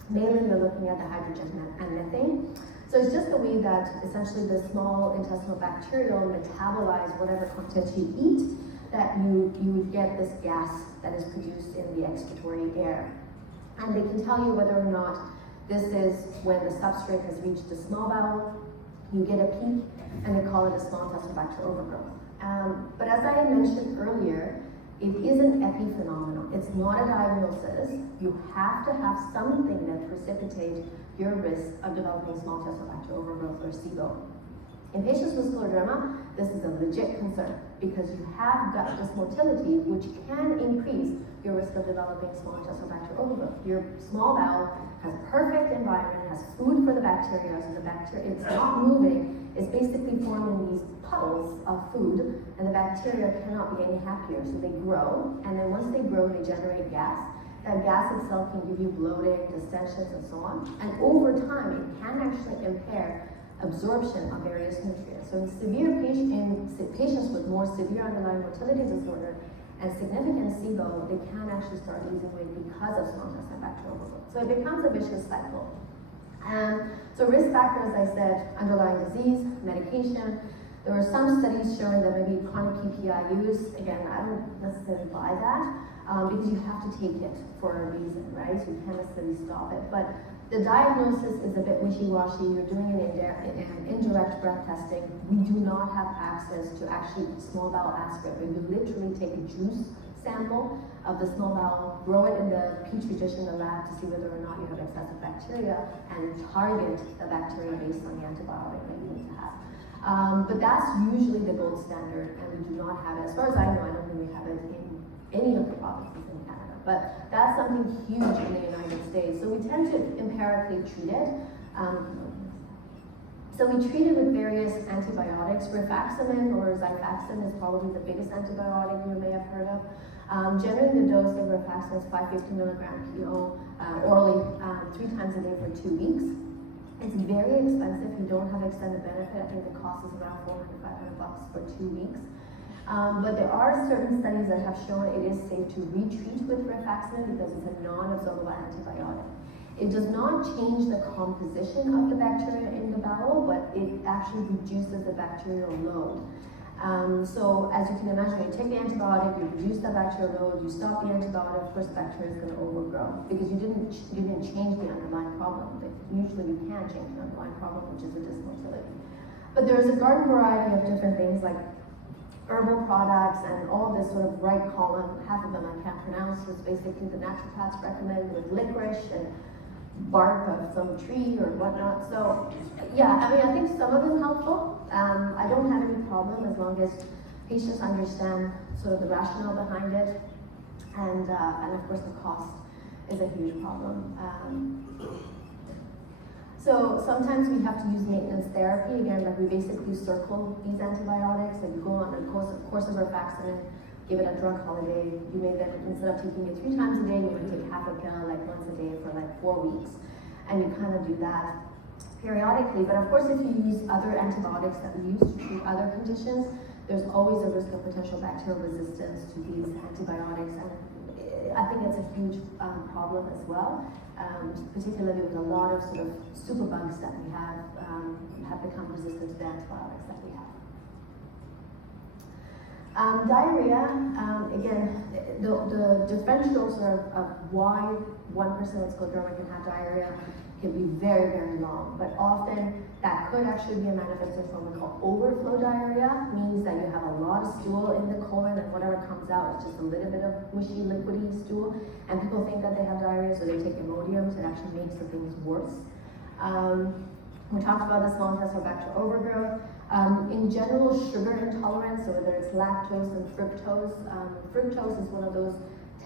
Mainly, they're looking at the hydrogen and methane. So it's just the way that essentially the small intestinal bacteria metabolize whatever content you eat, that you would get this gas that is produced in the expiratory air. And they can tell you whether or not this is when the substrate has reached the small bowel, you get a peak, and they call it a small intestinal bacterial overgrowth. But as I mentioned earlier, it is an epiphenomenon. It's not a diagnosis. You have to have something that precipitates your risk of developing small intestinal bacterial overgrowth or SIBO. In patients with scleroderma, this is a legit concern because you have gut dysmotility, which can increase your risk of developing small intestinal bacterial overgrowth. Your small bowel has perfect environment, has food for the bacteria, so the bacteria, it's not moving. It's basically forming these puddles of food, and the bacteria cannot be any happier, so they grow, and then once they grow, they generate gas. That gas itself can give you bloating, distensions, and so on. And over time, it can actually impair absorption of various nutrients. So in patients with more severe underlying motility disorder and significant SIBO, they can actually start losing weight because of small intestinal bacterial overgrowth. So it becomes a vicious cycle. So risk factors, as I said, underlying disease, medication. There are some studies showing that maybe chronic PPI use, again, I don't necessarily buy that, because you have to take it for a reason, right? So you can't necessarily stop it. But the diagnosis is a bit wishy-washy. You're doing an indirect breath testing. We do not have access to actually small bowel aspirate, but you literally take a juice sample of the small bowel, grow it in the petri dish in the lab to see whether or not you have excessive bacteria, and target the bacteria based on the antibiotic that you need to have. But that's usually the gold standard, and we do not have it. As far as I know, I don't think we have it in any of the provinces in Canada. But that's something huge in the United States. So we tend to empirically treat it. So we treat it with various antibiotics. Rifaximin or Xifaxan is probably the biggest antibiotic you may have heard of. Generally, the dose of rifaximin is 550 milligram PO orally 3 times a day for 2 weeks. It's very expensive. You don't have extended benefit. I think the cost is around $400 to $500 for 2 weeks. But there are certain studies that have shown it is safe to retreat with rifaximin because it's a non-absorbable antibiotic. It does not change the composition of the bacteria in the bowel, but it actually reduces the bacterial load. So as you can imagine, when you take the antibiotic, you reduce the bacterial load, you stop the antibiotic, of course the bacteria is going to overgrow because you didn't change the underlying problem. Usually you can change the underlying problem, which is a dysmotility. But there's a garden variety of different things like herbal products and all this sort of right column. Half of them I can't pronounce. It's basically the naturopaths recommend with licorice and bark of some tree or whatnot. So yeah, I mean, I think some of them helpful. I don't have any problem as long as patients understand sort of the rationale behind it, and of course the cost is a huge problem. So sometimes we have to use maintenance therapy. Again, like we basically circle these antibiotics and go on a course of rifaximin, give it a drug holiday. You may then, instead of taking it 3 times a day, you may take half a pill like once a day for like 4 weeks. And you kind of do that periodically. But of course, if you use other antibiotics that we use to treat other conditions, there's always a risk of potential bacterial resistance to these antibiotics. And I think it's a huge problem as well, particularly with a lot of sort of superbugs that we have become resistant to the antibiotics that we have. Diarrhea, again, the differentials of why one person with scleroderma can have diarrhea can be very, very long, but often that could actually be a manifestation of what we call overflow diarrhea, means that you have a lot of stool in the colon and whatever comes out is just a little bit of mushy, liquidy stool, and people think that they have diarrhea, so they take Imodium, so it actually makes the things worse. We talked about the small intestinal bacterial overgrowth. In general, sugar intolerance, so whether it's lactose and fructose. Fructose is one of those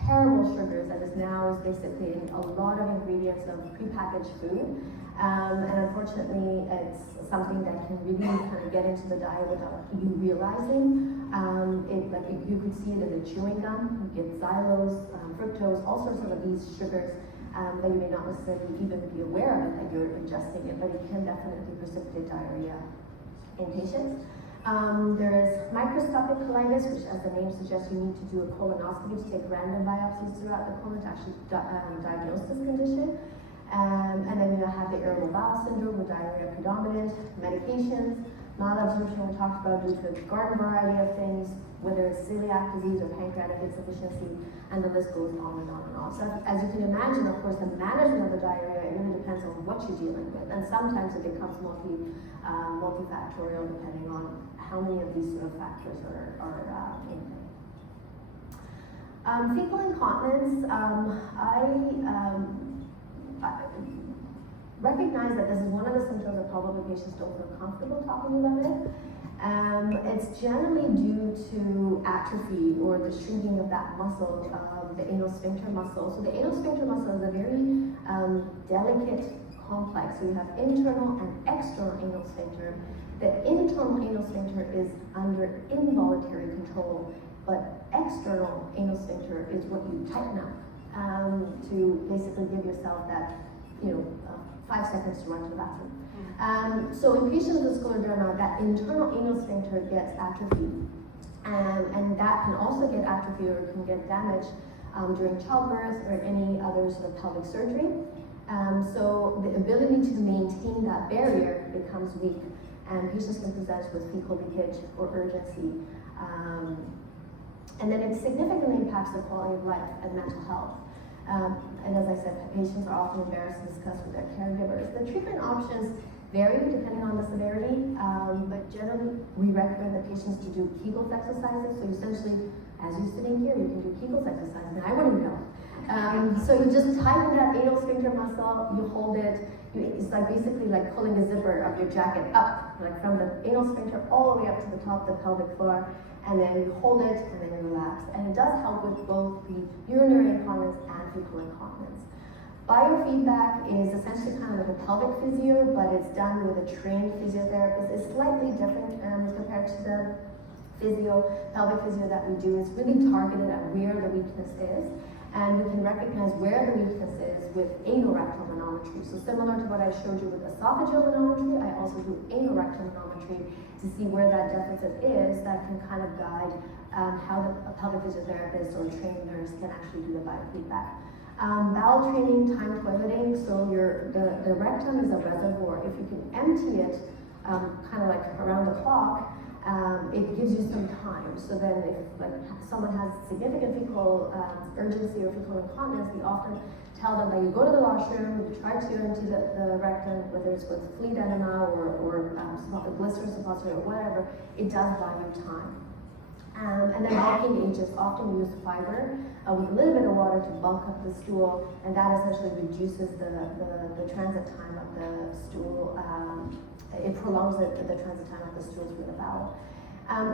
terrible sugars that is basically in a lot of ingredients of prepackaged food. And unfortunately, it's something that can really kind of get into the diet without you realizing. You could see it in the chewing gum. You get xylose, fructose, all sorts of these sugars but you may not necessarily even be aware of it, that you're ingesting it, but it can definitely precipitate diarrhea in patients. There is microscopic colitis, which, as the name suggests, you need to do a colonoscopy to take random biopsies throughout the colon to actually diagnose this condition. And then you have the irritable bowel syndrome with diarrhea predominant, medications, malabsorption we talked about due to a garden variety of things, whether it's celiac disease or pancreatic insufficiency, and the list goes on and on and on. So as you can imagine, of course, the management of the diarrhea, it really depends on what you're dealing with. And sometimes it becomes multifactorial depending on how many of these sort of factors are in play. Fecal incontinence, I recognize that this is one of the symptoms that probably patients don't feel comfortable talking about it. It's generally due to atrophy or the shrinking of that muscle, the anal sphincter muscle. So the anal sphincter muscle is a very delicate complex. So you have internal and external anal sphincter. The internal anal sphincter is under involuntary control, but external anal sphincter is what you tighten up to basically give yourself that, 5 seconds to run to the bathroom. So in patients with scleroderma, that internal anal sphincter gets atrophied. And that can also get atrophied or can get damaged during childbirth or any other sort of pelvic surgery. So the ability to maintain that barrier becomes weak, and patients can present with fecal leakage or urgency. And then it significantly impacts the quality of life and mental health. And as I said, patients are often embarrassed to discuss with their caregivers. The treatment options vary depending on the severity, but generally we recommend the patients to do Kegels exercises. So essentially, as you're sitting here, you can do Kegels exercises, and I wouldn't know. So you just tighten that anal sphincter muscle, you hold it, it's like basically like pulling a zipper of your jacket up, like from the anal sphincter all the way up to the top of the pelvic floor, and then you hold it and then you relax. And it does help with both the urinary incontinence and fecal incontinence. Biofeedback is essentially kind of like a pelvic physio, but it's done with a trained physiotherapist. It's slightly different compared to the pelvic physio that we do. It's really targeted at where the weakness is. And we can recognize where the weakness is with anorectal manometry. So similar to what I showed you with esophageal manometry, I also do anorectal manometry to see where that deficit is that can kind of guide how the pelvic physiotherapist or trained nurse can actually do the biofeedback. Bowel training, time toileting, so the rectum is a reservoir. If you can empty it kind of like around the clock, it gives you some time. So then if someone has significant fecal urgency or fecal incontinence, we often tell them that you go to the washroom, you try to empty the rectum, whether it's with fleet enema or glycerin suppository or whatever, it does buy you time. And then bulking agents often use fiber with a little bit of water to bulk up the stool, and that essentially reduces the transit time of the stool. It prolongs the transit time of the stool through the bowel.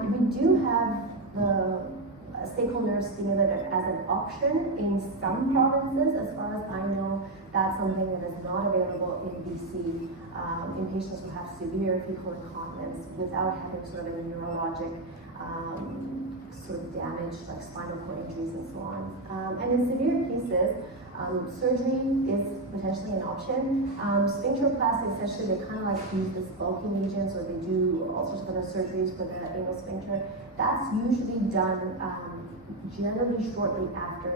We do have the sacral nerve stimulator as an option in some provinces. As far as I know, that's something that is not available in BC in patients who have severe fecal incontinence without having sort of a neurologic sort of damage like spinal cord injuries and so on. And in severe cases, surgery is potentially an option. Sphincteroplasty, essentially, they kind of like use this bulking agents, or they do all sorts of other surgeries for the anal sphincter. That's usually done generally shortly after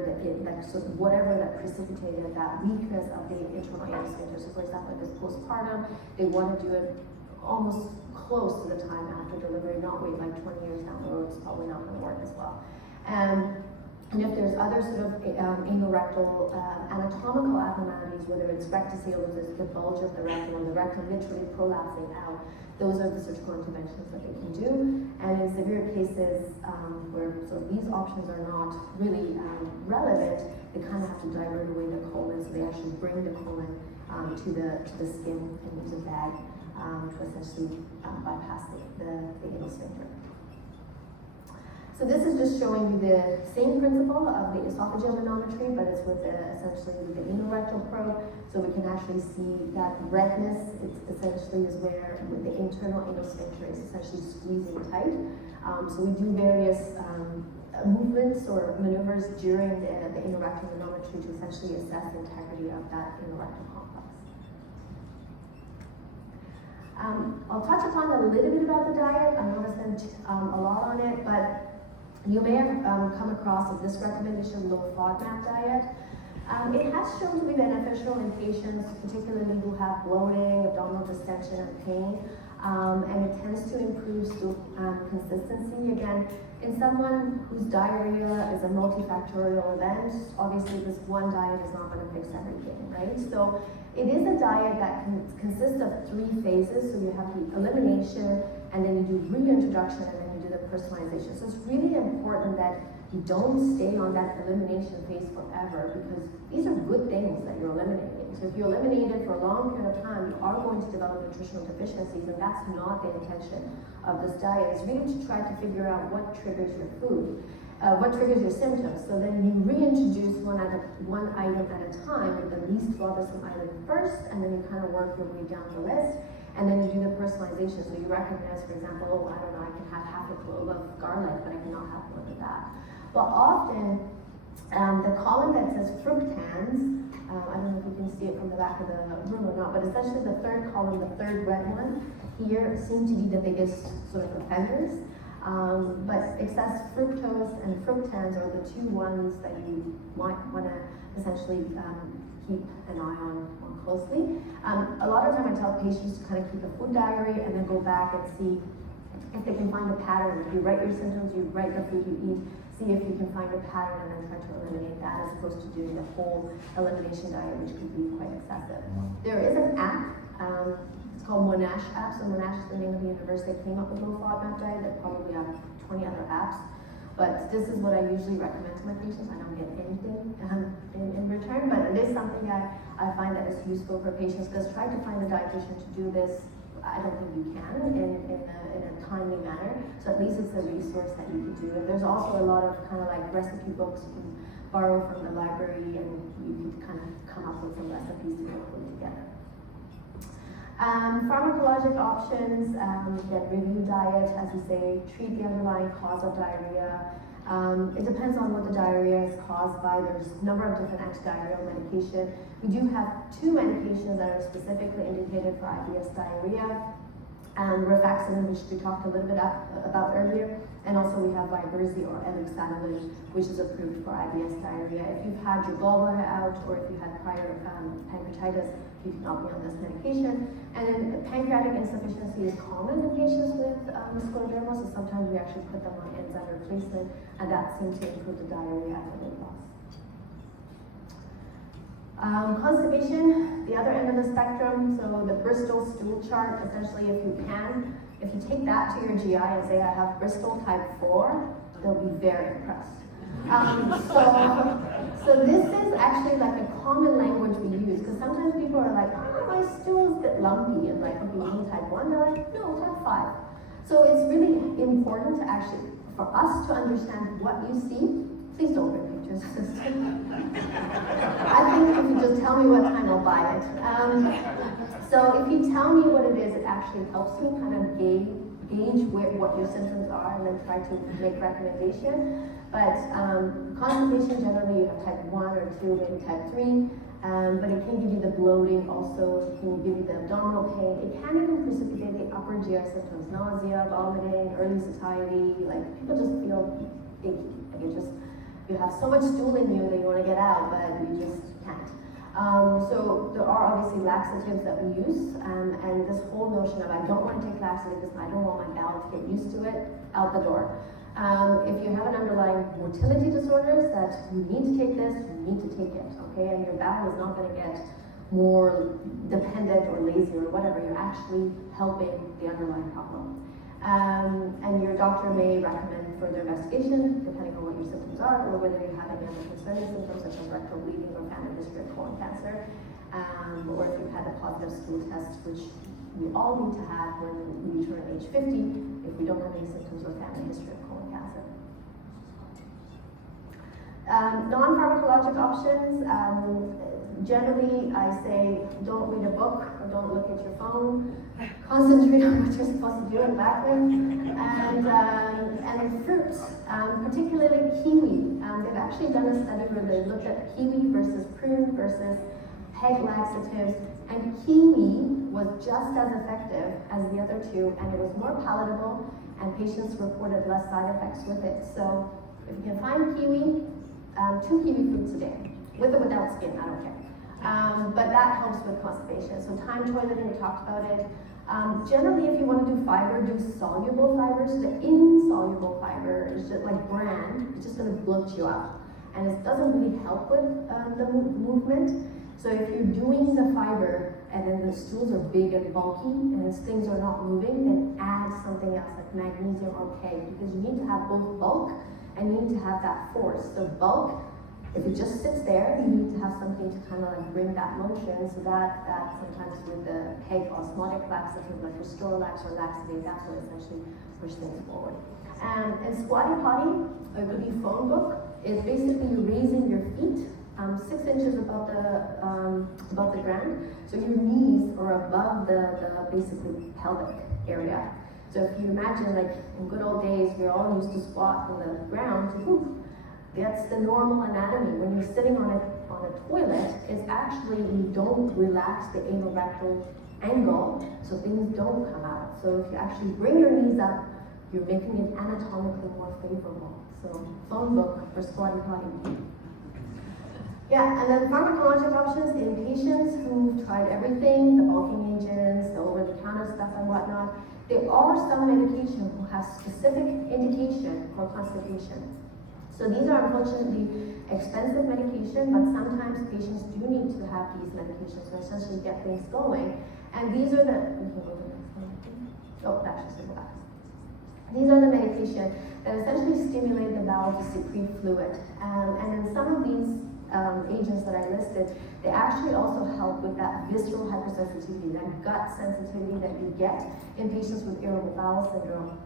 sort of whatever that precipitated that weakness of the internal anal sphincter. So for example, if it's postpartum, they want to do it almost close to the time after delivery, not wait like 20 years down the road. It's probably not going to work as well. And if there's other sort of anorectal anatomical abnormalities, whether it's rectocele, which is the bulge of the rectum, or the rectum literally prolapsing out, those are the surgical interventions that they can do. And in severe cases where sort of these options are not really relevant, they kind of have to divert away the colon, so they actually bring the colon to the skin and use a bag to essentially bypass the anal sphincter. So this is just showing you the same principle of the esophageal manometry, but it's with essentially with the anorectal probe, so we can actually see that redness. It essentially is where with the internal anal sphincter is essentially squeezing tight. So we do various movements or maneuvers during the anorectal manometry to essentially assess the integrity of that anorectal complex. I'll touch upon a little bit about the diet. I'm not going to spend a lot on it, but you may have come across this recommendation, low FODMAP diet. It has shown to be beneficial in patients, particularly who have bloating, abdominal distension, and pain, and it tends to improve stool consistency. Again, in someone whose diarrhea is a multifactorial event, obviously this one diet is not going to fix everything, right? So it is a diet that consists of 3 phases. So you have the elimination, and then you do reintroduction, and then you do the personalization. So it's really important that you don't stay on that elimination phase forever, because these are good things that you're eliminating. So if you eliminate it for a long period of time, you are going to develop nutritional deficiencies, and that's not the intention of this diet. It's really to try to figure out what triggers your food, what triggers your symptoms. So then you reintroduce one item at a time with the least bothersome item first, and then you kind of work your way down the list. And then you do the personalization. So you recognize, for example, oh, I don't know, I can have half a clove of garlic, but I cannot have more than that. But often, the column that says fructans, I don't know if you can see it from the back of the room or not, but essentially the third column, the third red one, here seem to be the biggest sort of offenders. But excess fructose and fructans are the 2 ones that you might want to essentially keep an eye on closely. A lot of time I tell patients to kind of keep a food diary and then go back and see if they can find a pattern. If you write your symptoms, you write the food you eat, see if you can find a pattern and then try to eliminate that, as opposed to doing the whole elimination diet, which could be quite excessive. There is an app, it's called Monash app. So Monash is the name of the university that came up with low FODMAP diet. They probably have 20 other apps. But this is what I usually recommend to my patients. I don't get anything in return, but it is something I find that is useful for patients, because trying to find a dietitian to do this, I don't think you can in a timely manner. So at least it's a resource that you can do. And there's also a lot of kind of like recipe books you can borrow from the library, and you can kind of come up with some recipes to put together. Pharmacologic options, get review diet, as we say, treat the underlying cause of diarrhea. It depends on what the diarrhea is caused by. There's a number of different antidiarrheal medication. We do have 2 medications that are specifically indicated for IBS diarrhea. Rifaximin, which we talked a little bit about earlier, and also we have Viberzi or eluxatilin, which is approved for IBS diarrhea. If you've had your gallbladder out, or if you had prior pancreatitis, you cannot be on this medication. And then pancreatic insufficiency is common in patients with Scleroderma, so sometimes we actually put them on enzyme replacement, and that seems to improve the diarrhea and weight loss. Constipation, the other end of the spectrum, so the Bristol stool chart, essentially if you take that to your GI and say, I have Bristol type 4, they'll be very impressed. So this is actually like a common language we use, because sometimes people are like, oh, my stool's a bit lumpy, and like, okay, you mean type 1? They're like, no, type 5. So it's really important to actually, for us to understand what you see. Please don't bring pictures. I think if you just tell me what kind, I'll buy it. So if you tell me what it is, it actually helps me kind of gauge what your symptoms are, and then try to make recommendation. But constipation, generally you have type 1 or 2, maybe type 3. But it can give you the bloating also, it can give you the abdominal pain. It can even precipitate the upper GI symptoms, nausea, vomiting, early satiety, like people just feel achy. Like it just, you have so much stool in you that you want to get out, but you just can't. So there are obviously laxatives that we use, and this whole notion of I don't want to take laxatives, I don't want my bowel to get used to it, out the door. If you have an underlying motility disorders that you need to take this, you need to take it, okay? And your bowel is not going to get more dependent or lazy or whatever. You're actually helping the underlying problem. And your doctor may recommend further investigation, depending on what your symptoms are, or whether you have any other concerning symptoms such as rectal bleeding or family history of colon cancer, or if you've had a positive stool test, which we all need to have when we turn age 50, if we don't have any symptoms or family history of colon cancer. Non-pharmacologic options, generally I say don't read a book or don't look at your phone, concentrate on what you're supposed to do in the bathroom, and fruits, particularly kiwi. They've actually done a study where they looked at kiwi versus prune versus PEG laxatives, and kiwi was just as effective as the other two, and it was more palatable, and patients reported less side effects with it. So if you can find kiwi, 2 kiwi fruits a day, with or without skin, I don't care. But that helps with constipation. So time toileting, we talked about it. Generally, if you want to do fiber, do soluble fibers. The insoluble fiber is just like bran, it's just going to bloat you up. And it doesn't really help with the movement. So if you're doing the fiber and then the stools are big and bulky and these things are not moving, then add something else like magnesium or K, because you need to have both bulk and you need to have that force. So bulk, if it just sits there, you need to have something to kind of like bring that motion, so that sometimes with the PEG osmotic laxative like Restorelax or Laxative, that's what essentially pushes things forward. And squatty potty, a good phone book, is basically you raising your feet 6 inches above the ground, so your knees are above the basically pelvic area. So if you imagine, like in good old days, we're all used to squat on the ground. That's the normal anatomy. When you're sitting on a toilet, it's actually you don't relax the anal rectal angle, so things don't come out. So if you actually bring your knees up, you're making it anatomically more favorable. So phone book for squatty potty. Yeah, and then pharmacologic options in patients who've tried everything, the bulking agents, the over-the-counter stuff and whatnot. There are some medications who have specific indication for constipation. So these are unfortunately expensive medication, but sometimes patients do need to have these medications to essentially get things going. And these are the, these are the medication that essentially stimulate the bowel to secrete fluid. And then some of these agents that I listed, they actually also help with that visceral hypersensitivity, that gut sensitivity that you get in patients with irritable bowel syndrome.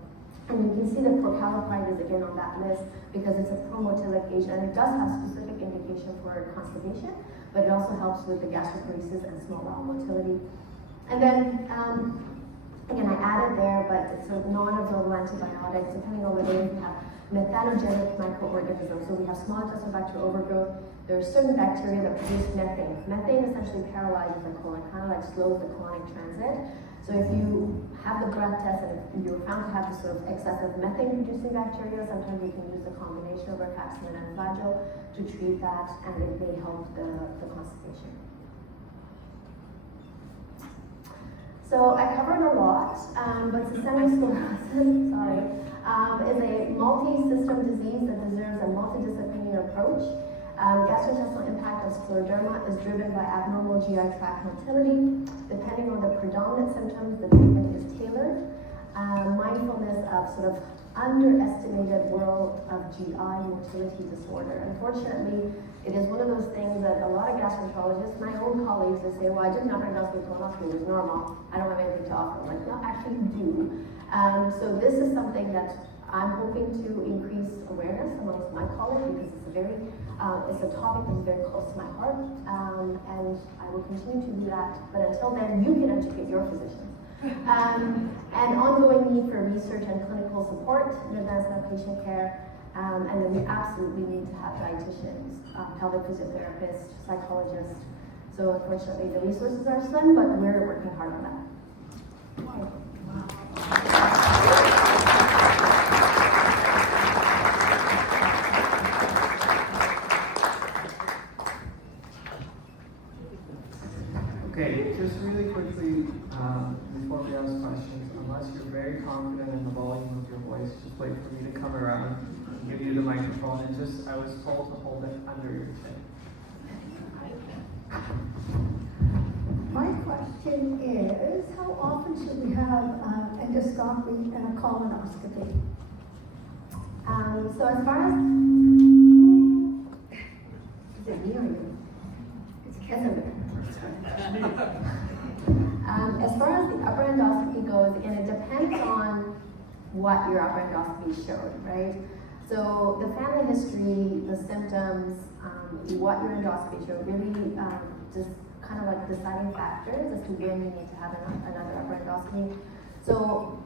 And you can see that procalcipride is again on that list because it's a promotylic agent, and it does have specific indication for constipation, but it also helps with the gastroparesis and small bowel motility. And then, again, I added there, but it's a non-absorbable antibiotics, depending on whether you have methanogenic microorganisms. So we have small intestinal bacterial overgrowth. There are certain bacteria that produce methane. Methane essentially paralyzes the colon, kind of like slows the colonic transit. So if you have the breath test and if you're found to have this sort of excessive methane-producing bacteria, sometimes you can use the combination of rifaximin and flagyl to treat that, and it may help the constipation. So I covered a lot, but systemic sclerosis, is a multi-system disease that deserves a multidisciplinary approach. Gastrointestinal impact of scleroderma is driven by abnormal GI tract motility. Depending on the predominant symptoms, the treatment is tailored. Mindfulness of sort of underestimated world of GI motility disorder. Unfortunately, it is one of those things that a lot of gastroenterologists, my own colleagues, they say, well, I did an upper endoscopy, colonoscopy, it was normal. I don't have anything to offer. I'm like, no, actually you do. So this is something that I'm hoping to increase awareness amongst my colleagues because it's a very, it's a topic that's very close to my heart, and I will continue to do that. But until then, you can educate your physicians. And ongoing need for research and clinical support in advanced patient care, and then we absolutely need to have dietitians, pelvic physiotherapists, psychologists. So unfortunately, the resources are slim, but we're working hard on that. Okay, just really quickly, before we ask questions, unless you're very confident in the volume of your voice, just wait for me to come around and give you the microphone, and just, I was told to hold it under your chin. My question is, how often should we have endoscopy and a colonoscopy? So as far as, is it me or you? It's Kevin. As far as the upper endoscopy goes, and it depends on what your upper endoscopy showed, right? So the family history, the symptoms, what your endoscopy showed, really just kind of like deciding factors as to when you need to have another upper endoscopy. So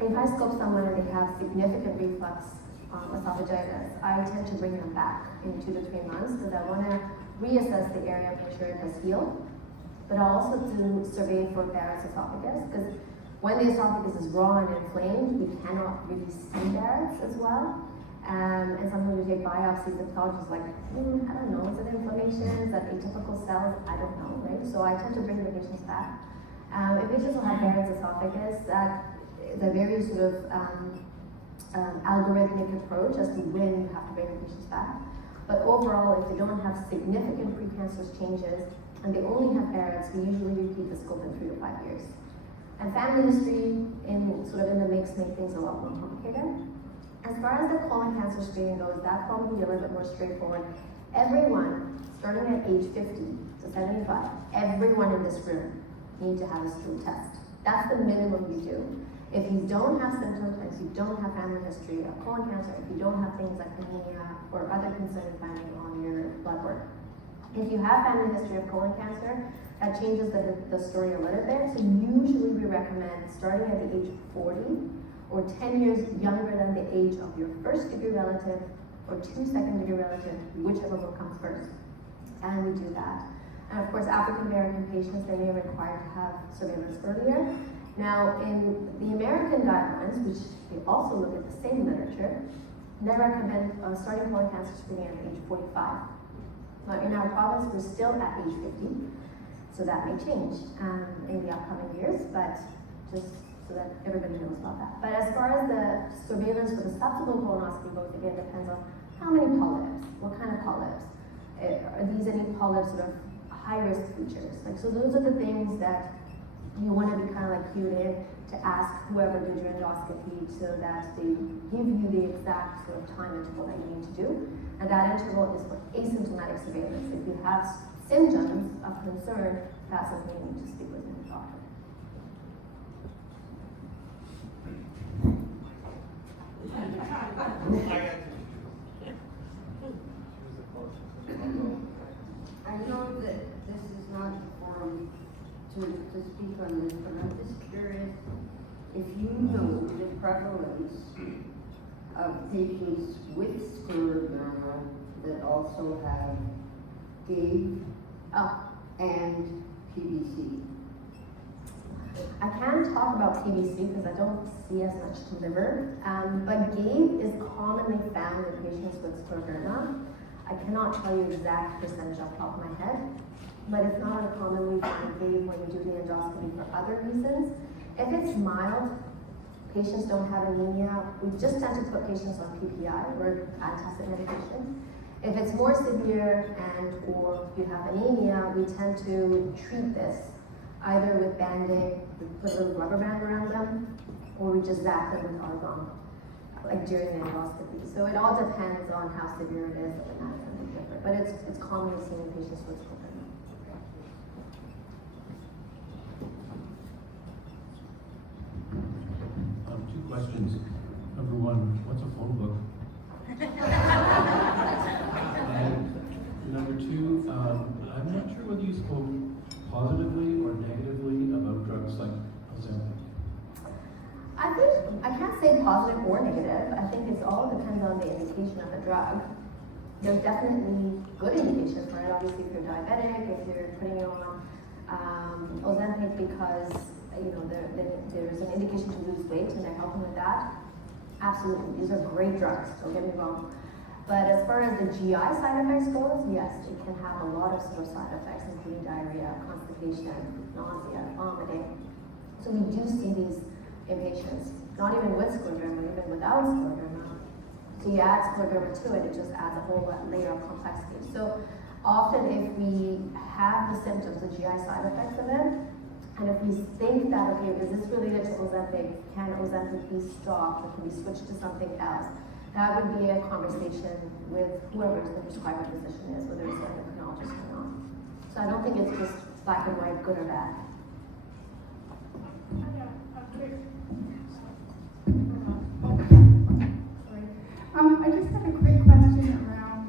if I scope someone and they have significant reflux esophagitis, I tend to bring them back in 2 to 3 months because I want to reassess the area, make sure it has healed. But I also do survey for Barrett's esophagus because when the esophagus is raw and inflamed, we cannot really see Barrett's as well. And sometimes we take biopsies, the pathologist is like, I don't know, is it inflammation, is that atypical cells? I don't know, right? So I tend to bring the patients back. If patients will have Barrett's esophagus, that is a very sort of algorithmic approach as to when you have to bring the patients back. But overall, if they don't have significant precancerous changes and they only have Barrett's, we usually repeat the scope in 3 to 5 years. And family history in the mix make things a lot more complicated. As far as the colon cancer screening goes, that's probably a little bit more straightforward. Everyone, starting at age 50 to 75, everyone in this room need to have a stool test. That's the minimum you do. If you don't have symptoms, if you don't have family history of colon cancer, if you don't have things like anemia or other concerns finding on your blood work. If you have family history of colon cancer, that changes the story a little bit. So usually we recommend starting at the age of 40 or 10 years younger than the age of your first degree relative or 2 second degree relatives, whichever one comes first. And we do that. And of course, African American patients, they may require to have surveillance earlier. Now, in the American guidelines, which we also look at the same literature, they recommend starting colon cancer screening at age 45. But in our province, we're still at age 50, so that may change in the upcoming years, but just so that everybody knows about that. But as far as the surveillance for the subsequent colonoscopy goes, again, depends on how many polyps, what kind of polyps. Are these any polyps sort of high-risk features? Like, so those are the things that you want to be kind of like cued in to ask whoever did your endoscopy so that they give you the exact sort of time interval that you need to do. And that interval is for asymptomatic surveillance. If you have symptoms of concern, that's when you need to speak with your doctor. I know that this is not the forum to speak on this, but I'm just curious if you know the prevalence of patients with scleroderma that also have GAVE and PBC. I can't talk about PBC because I don't see as much liver, but GAVE is commonly found in patients with scleroderma. I cannot tell you exact percentage off the top of my head, but it's not uncommon we find GAVE when we do the endoscopy for other reasons. If it's mild, patients don't have anemia, we just tend to put patients on PPI or antacid medication. If it's more severe and or you have anemia, we tend to treat this either with Band-Aid, we put a little rubber band around them, or we just zap them with argon, like during the endoscopy. So it all depends on how severe it is, and that's going to be different. But it's commonly seen in patients with scleroderma. Two questions. Number one, what's a phone book? And number two, I'm not sure whether you spoke positively or negatively about drugs like Ozempic. I can't say positive or negative. I think it all depends on the indication of the drug. There's definitely good indication for it. Obviously, if you're diabetic, if you're putting it on Ozempic because there's an indication to lose weight and they're helping with that. Absolutely, these are great drugs. Don't get me wrong. But as far as the GI side effects goes, yes, it can have a lot of sort of side effects, including diarrhea, constipation, nausea, vomiting. So we do see these in patients, not even with scleroderma, even without scleroderma. So you add scleroderma to it, it just adds a whole layer of complexity. So often if we have the symptoms, the GI side effects of it, and if we think that, okay, is this related to Ozempic? Can Ozempic be stopped or can we switch to something else? That would be a conversation with whoever the prescribing physician is, whether it's an endocrinologist or not. So I don't think it's just black and white, good or bad. I just have a quick question around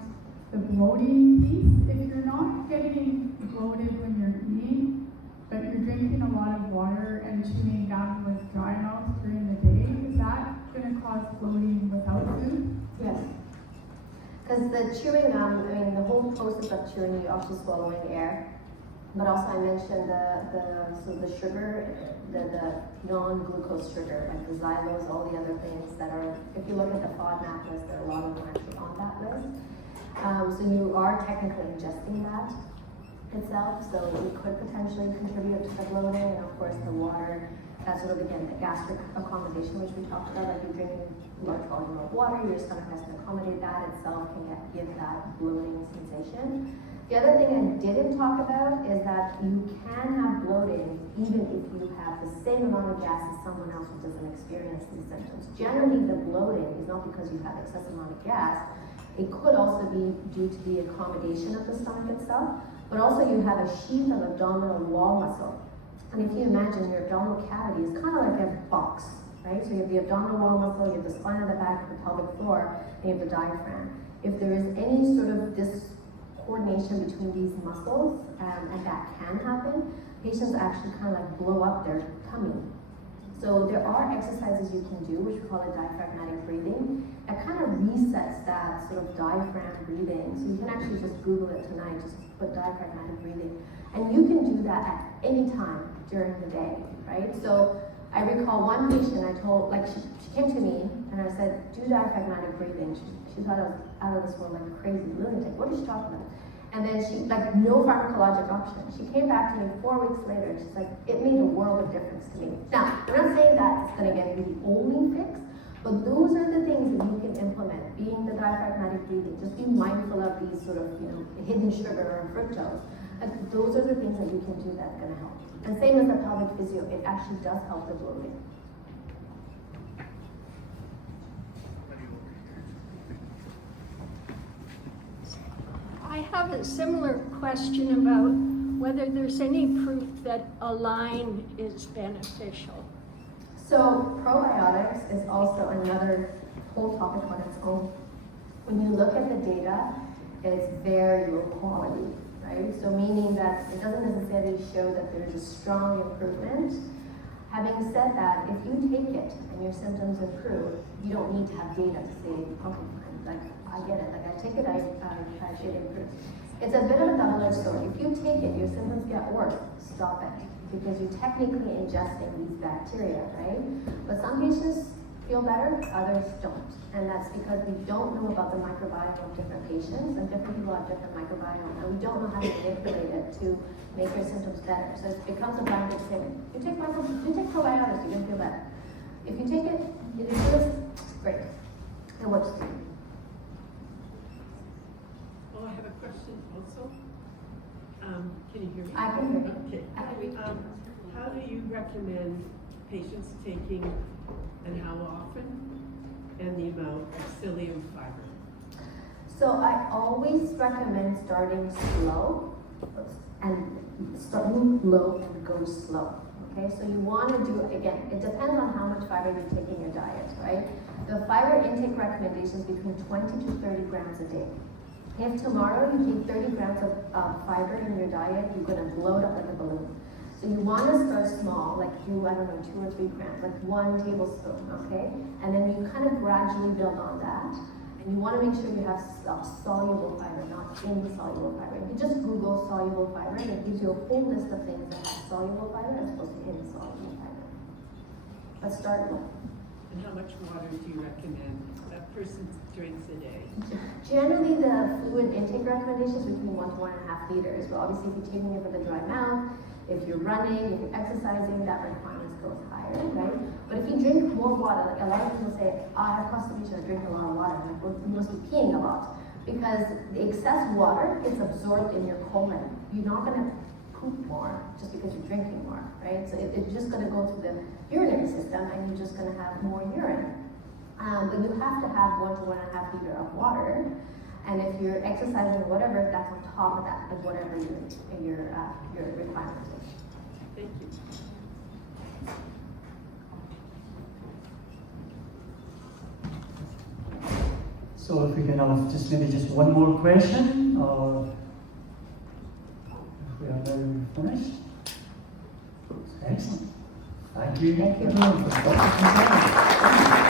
the bloating piece. If you're not getting bloated when you're eating, but you're drinking a lot of water and chewing gum with dry mouth during the day, because the chewing gum, I mean, the whole process of chewing, you're also swallowing air. But also I mentioned the sugar, the non-glucose sugar, like the xylose, all the other things that are, if you look at the FODMAP list, there are a lot of them actually on that list. So you are technically ingesting that itself, so it could potentially contribute to the bloating, and of course the water, that's sort of again the gastric accommodation which we talked about, like you're drinking large volume of water, your stomach has to accommodate that itself, can give that bloating sensation. The other thing I didn't talk about is that you can have bloating even if you have the same amount of gas as someone else who doesn't experience these symptoms. Generally, the bloating is not because you have excessive amount of gas. It could also be due to the accommodation of the stomach itself, but also you have a sheath of abdominal wall muscle. And if you imagine your abdominal cavity is kind of like a box, right? So you have the abdominal wall muscle, you have the spine of the back, the pelvic floor, and you have the diaphragm. If there is any sort of coordination between these muscles, and that can happen, patients actually kind of like blow up their tummy. So there are exercises you can do, which we call it diaphragmatic breathing, that kind of resets that sort of diaphragm breathing. So you can actually just Google it tonight, just put diaphragmatic breathing. And you can do that at any time during the day, right? So I recall one patient I told, like she came to me and I said, do diaphragmatic breathing. She thought I was out of this world, like a crazy lunatic. What is she talking about? And then she, like, no pharmacologic option. She came back to me 4 weeks later and she's like, it made a world of difference to me. Now, I'm not saying that it's gonna get you the only fix, but those are the things that you can implement, being the diaphragmatic breathing. Just be mindful of these sort of, hidden sugar or fructose. Like, those are the things that you can do that's gonna help. And same as the pelvic physio, it actually does help the bloating. I have a similar question about whether there's any proof that a line is beneficial. So probiotics is also another whole topic on its own. When you look at the data, it's very low quality, right? So meaning that it doesn't necessarily show that there's a strong improvement. Having said that, if you take it and your symptoms improve, you don't need to have data to say, okay, fine, like I get it, like I take it, I should improve. It's a bit of a double-edged sword. If you take it, your symptoms get worse, stop it. Because you're technically ingesting these bacteria, right? But some patients feel better, others don't. And that's because we don't know about the microbiome of different patients, and different people have different microbiome, and we don't know how to manipulate it to make your symptoms better. So it becomes a blanket statement. You take probiotics, you're gonna feel better. If you take it, it improves, great. It works for you. Well, I have a question also. Can you hear me? I can hear you. Okay. I can hear you. How do you recommend patients taking, and how often, and the amount of psyllium fiber? So I always recommend starting slow and starting low and go slow. Okay, so you want to do, again, it depends on how much fiber you're taking in your diet, right? The fiber intake recommendations between 20 to 30 grams a day. If tomorrow you take 30 grams of fiber in your diet, you're going to blow it up like a balloon. So you want to start small, like do, I don't know, 2 or 3 grams, like 1 tablespoon, okay? And then you kind of gradually build on that. And you want to make sure you have soluble fiber, not insoluble fiber. If you just Google soluble fiber, and it gives you a whole list of things that have soluble fiber as opposed to insoluble fiber. Let's start low. And how much water do you recommend a person drinks a day? Generally, the fluid intake recommendations between 1 to 1.5 liters. But obviously, if you're taking it with a dry mouth, if you're running, if you're exercising, that requirement goes higher, right? But if you drink more water, like a lot of people say, I have constipation, I drink a lot of water. I'm like, well, you must be peeing a lot. Because the excess water gets absorbed in your colon. You're not going to poop more just because you're drinking more, right? So it's just going to go through the urinary system and you're just going to have more urine. But you have to have 1 to 1.5 liter of water. And if you're exercising or whatever, that's on top of that, like whatever your requirement is. Thank you. So if we can have just one more question, or if we are now finished. Excellent. Thank you. Thank you. Everyone for stopping.